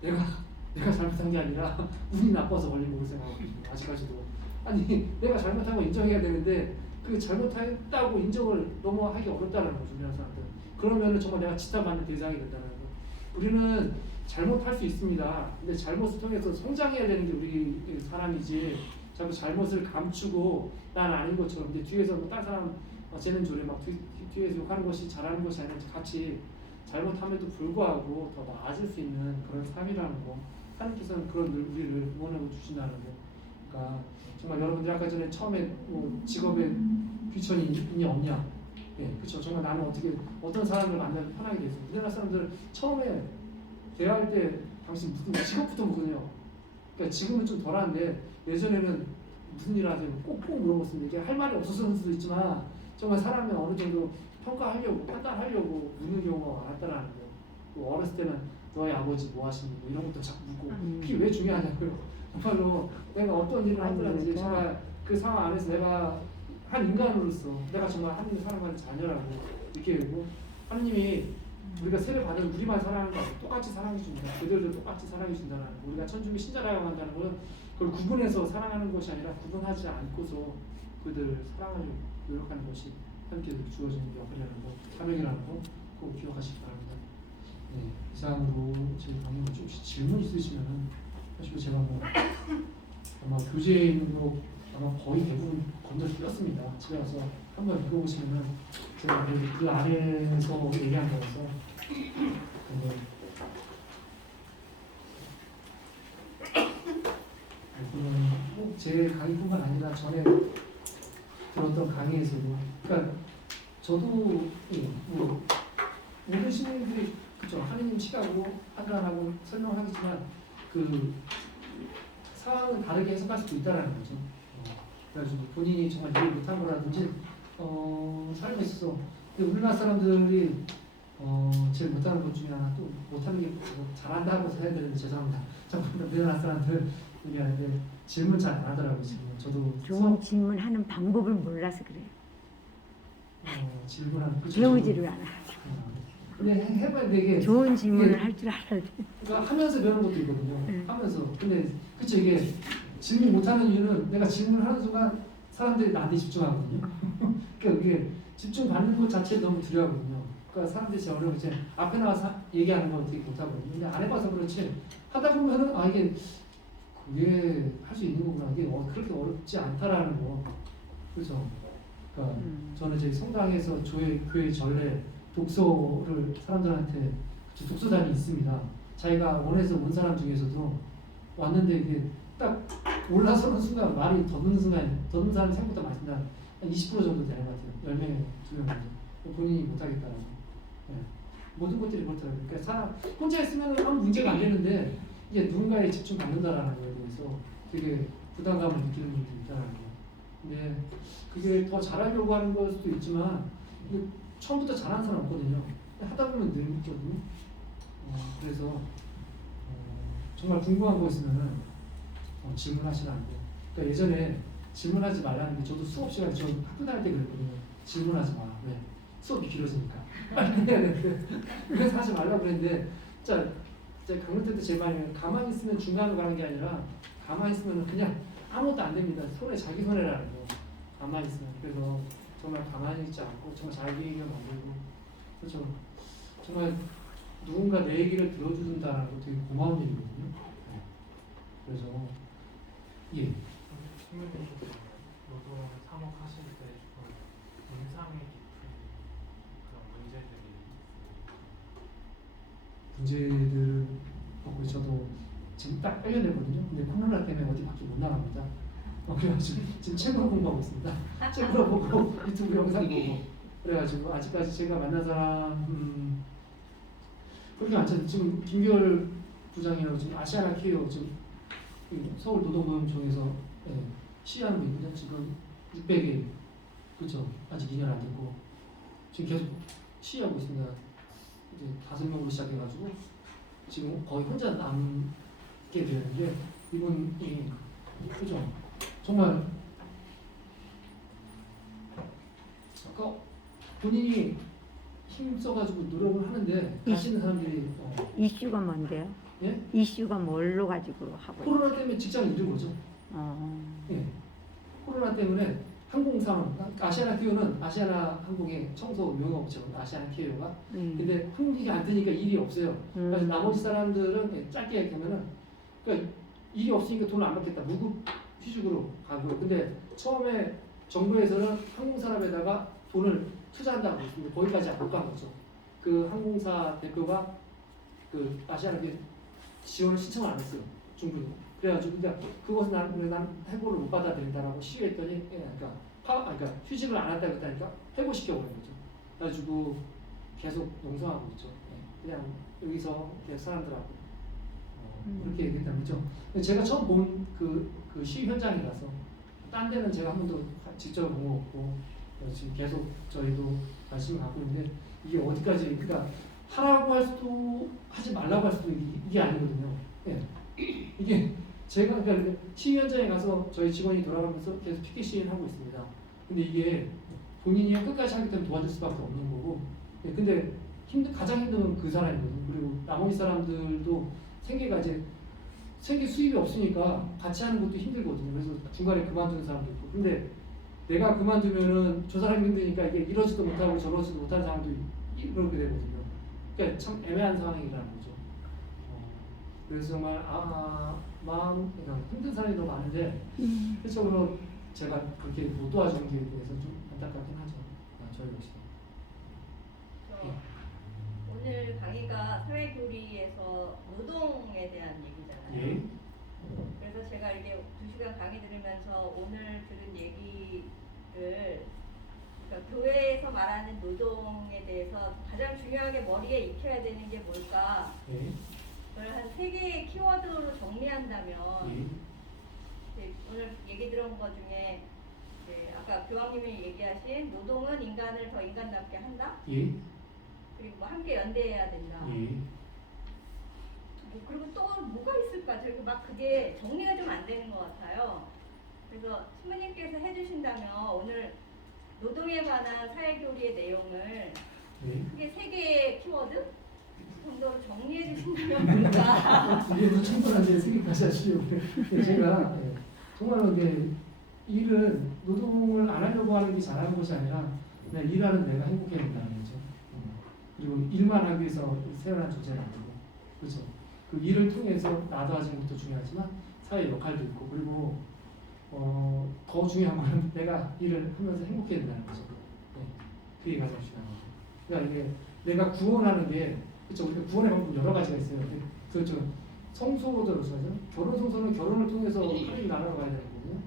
내가 잘못한 게 아니라 운이 나빠서 걸린 거로 생각하거든요. 아직까지도 아니 내가 잘못한 거 인정해야 되는데 그 잘못했다고 인정을 너무 하기 어렵다는 거죠. 우리나라 사람들. 그러면은 정말 내가 지탄받는 대상이 된다는 거. 우리는 잘못할 수 있습니다. 근데 잘못을 통해서 성장해야 되는 게 우리 사람이지. 자꾸 잘못을 감추고 난 아닌 것처럼 근데 뒤에서 뭐 다른 사람 쟤는 저래 막 뒤에서 욕하는 것이 잘하는 것이 아니라 같이 잘못함에도 불구하고 더 나아질 수 있는 그런 삶이라는 거. 하나님께서는 그런 우리를 원하고 주신다는 거. 그러니까 정말 여러분들이 아까 전에 처음에 직업에 귀천이 있냐 없냐. 그렇죠. 정말 나는 어떤 사람을 만나면 편하게 됐어요. 우리나라 사람들 처음에 대화할 때 당신 무슨 직업부터 묻거든요. 그러니까 지금은 좀 덜한데 예전에는 무슨 일 하세요? 꼭꼭 물어봤습니다. 이게 할 말이 없어서는 수도 있지만 정말 사람이 어느 정도 평가하려고 판단하려고 묻는 경우가 많았다라는 거예요. 또 어렸을 때는 너희 아버지 뭐 하시니 뭐 이런 것도 자꾸 묻고 그게 왜 중요하냐고요. 정말로 내가 어떤 일을 하더라든지 아니, 정말 그 상황 안에서 내가 한 인간으로서 내가 정말 하나님 사랑하는 자녀라고 느끼고 하나님이 우리가 세례 받은 우리만 사랑하는 거 아니고 똑같이 사랑해 준다. 그들도 똑같이 사랑해 준다는 거. 우리가 천주교 신자라고 한다는 것은 그걸 구분해서 사랑하는 것이 아니라 구분하지 않고서 그들을 사랑하려고 노력하는 것이 함께 주어지는 역할이라는 거, 사명이라는 거 꼭 기억하시기 바랍니다. 네, 이상으로 제 강의는 혹시 질문 있으시면은 사실 제가 뭐 아마 교재에 있는 거 아마 거의 대부분 건져서 띄었습니다. 집에 가서 한번 읽어보시면은 제가 그 안에서 얘기한 거라서 꼭 제 강의뿐만 아니라 전에 들었던 강의에서도 그러니까 저도 뭐 모든 시민들이 그죠 하느님 시각으로 판단하고 설명하겠지만 그 상황을 다르게 해석할 수도 있다라는 거죠. 그래가지고 본인이 정말 이해를 못한 거라든지 삶에 있어서 근데 우리나라 사람들이 제일 못하는 것 중에 하나 또 못하는 게 잘한다고 해야 되는데 죄송합니다. 정말 우리나라 사람들 얘기하는데 질문 잘 안 하더라고요. 지금 저도 좋은 질문하는 방법을 몰라서 그래요. 질문하는 배우지를 않아. 근데 해봐야 되게 좋은 질문을 이게 할 줄 알아야 돼. 그러니까 하면서 배우는 것도 있거든요. 하면서 근데 그쵸 이게 질문 못하는 이유는 내가 질문을 하는 순간 사람들이 나한테 집중하거든요. 그러니까 이게 집중 받는 것 자체가 너무 두려워하거든요. 그러니까 사람들이 제일 어려운 게 앞에 나와서 얘기하는 건 되게 못하거든요. 근데 안 해봐서 그렇지 하다 보면은 아 이게 그게 할 수 있는 거구나. 이게 그렇게 어렵지 않다라는 거. 그렇죠. 그러니까 저는 이제 성당에서 교회 전례 독서를 사람들한테 독서단이 있습니다. 자기가 원해서 온 사람 중에서도 왔는데 이게 딱 올라서는 순간 말이 덧는 사람이 생각보다 많습니다. 한 20% 정도 되는 것 같아요. 10명에 2명 정도. 본인이 못하겠다라고. 네. 모든 것들이 그렇더라고요. 그러니까 사람 혼자 있으면 아무 문제가 안 되는데 이게 누군가에 집중 받는다라는 거에 대해서 되게 부담감을 느끼는 분들이 있다는 거. 근데 그게 더 잘하려고 하는 걸 수도 있지만 이게 처음부터 잘하는 사람 없거든요. 하다 보면 늘거든요. 그래서 정말 궁금한 거 있으면은 질문하시면 안 돼요. 그러니까 예전에 질문하지 말라는 게 저도 수업 시간에 저 학교 다닐 때 그랬거든요. 질문하지 마. 왜? 수업이 길어지니까. 빨리 해야 되는데 그래서 하지 말라고 그랬는데 진짜 강릉 때도 제 말이 가만히 있으면 중간으로 가는 게 아니라 가만히 있으면 그냥 아무것도 안 됩니다. 자기 손해라는 거. 가만히 있으면. 그래서 정말 가만히 있지 않고 정말 자기 얘기를 만들고 그렇죠. 정말 누군가 내 얘기를 들어준다는 거 되게 고마운 일이거든요. 네. 그래서 예. 신문님께서 노동 사목하실 때 인상의 깊은 그런 문제들이 문제들은 없고 저도 지금 딱 빨려내거든요. 근데 코로나 때문에 어디 밖에 못 나갑니다. 그래가지고 지금 책으로 공부하고 있습니다. 책으로 보고 유튜브 영상 보고 그래가지고 아직까지 제가 만난 사람 그렇게 많죠. 지금 김규열 부장이라고 지금 아시아나 케어 지금 서울 노동모임총에서 시위하는 거 있거든요. 지금 600일 그렇죠. 아직 2년 안 됐고 지금 계속 시위하고 있습니다. 이제 5명으로 시작해가지고 지금 거의 혼자 남게 되는데 이분이 그죠? 정말 아까 본인이 힘써가지고 노력을 하는데 가시는 사람들이 이슈가 뭔데요? 예? 이슈가 뭘로 가지고 하고 있어요? 코로나 때문에 직장을 잃은 거죠. 예. 코로나 때문에 항공사는 아시아나 케어는 아시아나 항공의 청소 명업체거든요. 아시아나 케어가. 근데 항공기가 안 뜨니까 일이 없어요. 그래서 나머지 사람들은 짧게 얘기하면은 그러니까 일이 없으니까 돈을 안 받겠다. 무급 휴직으로 가고요. 근데 처음에 정부에서는 항공산업에다가 돈을 투자한다고 했는데 거기까지 못 간 거죠. 그 항공사 대표가 그 아시아나게 지원을 신청을 안 했어요. 중국이. 그래가지고 그러니까 그것은 난 해고를 못 받아들인다라고 시위했더니 그러니까 휴직을 안 한다고 했다니까 해고시켜버린 거죠. 그래가지고 계속 농성하고 있죠. 그냥 여기서 계속 사람들하고 그렇게 얘기했다는 거죠. 제가 처음 본 그 시위 현장에 가서 딴 데는 제가 한 번도 직접 본 거 없고 지금 계속 저희도 관심을 갖고 있는데 이게 어디까지 그러니까 하라고 할 수도 하지 말라고 할 수도 이게 아니거든요. 예. 이게 제가 그러니까 시위 현장에 가서 저희 직원이 돌아가면서 계속 피켓 시위를 하고 있습니다. 근데 이게 본인이 끝까지 하기 때문에 도와줄 수밖에 없는 거고. 근데 가장 힘든 건 그 사람이거든요. 그리고 나머지 사람들도 생계가 이제 생계 수입이 없으니까 같이 하는 것도 힘들거든요. 그래서 중간에 그만두는 사람도 있고. 근데 내가 그만두면은 저 사람이 힘드니까 이게 이러지도 못하고 저러지도 못하는 사람도 이렇게 되거든요. 그러니까 참 애매한 상황이라는 거죠. 그래서 정말 마음 그러니까 힘든 사람이 더 많은데 실적으로 제가 그렇게 못 도와주는 게 대해서 좀 안타깝긴 하죠. 저희 역시. 오늘 강의가 사회교리에서 노동에 대한 얘기잖아요. 예. 그래서 제가 이렇게 2시간 강의 들으면서 오늘 들은 얘기를 그러니까 교회에서 말하는 노동에 대해서 가장 중요하게 머리에 익혀야 되는 게 뭘까? 예. 그걸 한 3개의 키워드로 정리한다면 이제 오늘 얘기 들은 것 중에 이제 아까 교황님이 얘기하신 노동은 인간을 더 인간답게 한다? 예. 그리고 뭐 함께 연대해야 된다. 예. 뭐 그리고 또 뭐가 있을까? 저기 막 그게 정리가 좀 안 되는 것 같아요. 그래서 신부님께서 해주신다면 오늘 노동에 관한 사회교리의 내용을 예. 크게 3개의 키워드 정도로 정리해 주신다면 뭘까? 이게 뭐 충분한데 생각까지 하시려고. 제가 정말로 이게 일은 노동을 안 하려고 하는 게 잘하는 것이 아니라 그냥 일하는 내가 행복해야 된다는 거죠. 그리고 일만 하기 위해서 태어난 존재는 아니고, 그렇죠. 그 일을 통해서 나도 하는 것도 중요하지만 사회 역할도 있고, 그리고 더 중요한 거는 내가 일을 하면서 행복해야 된다는 거죠. 그게 가장 중요한 거죠. 그러니까 이게 내가 구원하는 게 그렇죠. 우리가 구원의 방법 여러 가지가 있어요. 그렇죠. 성소로서 결혼 성소는 결혼을 통해서 하나님 나라로 가야 되는 거거든요.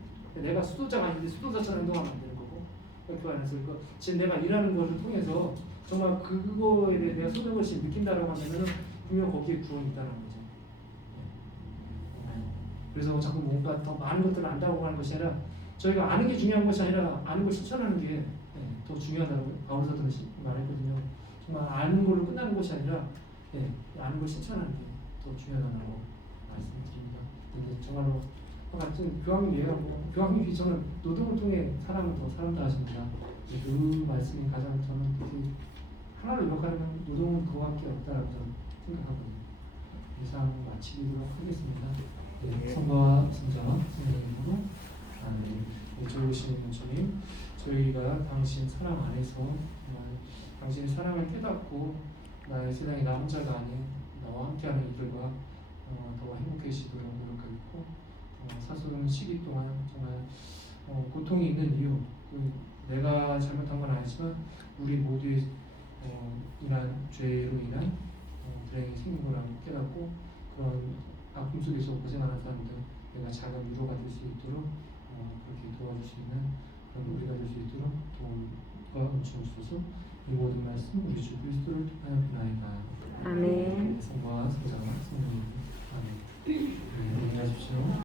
내가 수도자가 아닌데 수도자처럼 행동하면 안 되는 거고, 그 안에서 지금 내가 일하는 것을 통해서 정말 그거에 대해 내가 소득을 느낀다라고 하면은 분명 거기에 구원이 있다는 거죠. 그래서 자꾸 뭔가 더 많은 것들을 안다고 하는 것이 아니라 저희가 아는 게 중요한 것이 아니라 아는 걸 실천하는 게 더 중요하다고 바울사도는 말했거든요. 정말 아는 걸로 끝나는 것이 아니라 아는 걸 실천하는 게 더 중요하다고 말씀드립니다. 근데 정말로 같은 교황님 얘기하고 교황님이 저는 노동을 통해 사람을 더 사람다 하십니다. 그 말씀이 가장 저는 그렇게 하나를 요약하면 노동은 그거밖에 없다라고 저는 생각하거든요. 이상 마치도록 하겠습니다. 성가와 성자 선생님으로 좋으신 주님, 저희가 당신 사랑 안에서 당신의 사랑을 깨닫고 나의 세상에 나 혼자가 아닌 나와 함께하는 이들과 더 행복해지도록 노력하겠고, 사소한 시기 동안 정말 고통이 있는 이유, 내가 잘못한 건 아니지만 우리 모두의 인한 죄로 인한 불행이 생긴 거라고 깨닫고, 그런 아픔 속에서 고생하는 사람들 내가 작은 위로가 될 수 있도록 그렇게 도와줄 수 있는 그런 우리가 될 수 있도록 도움과 은총을 주셔서 이 모든 말씀 우리 주 그리스도를 통하여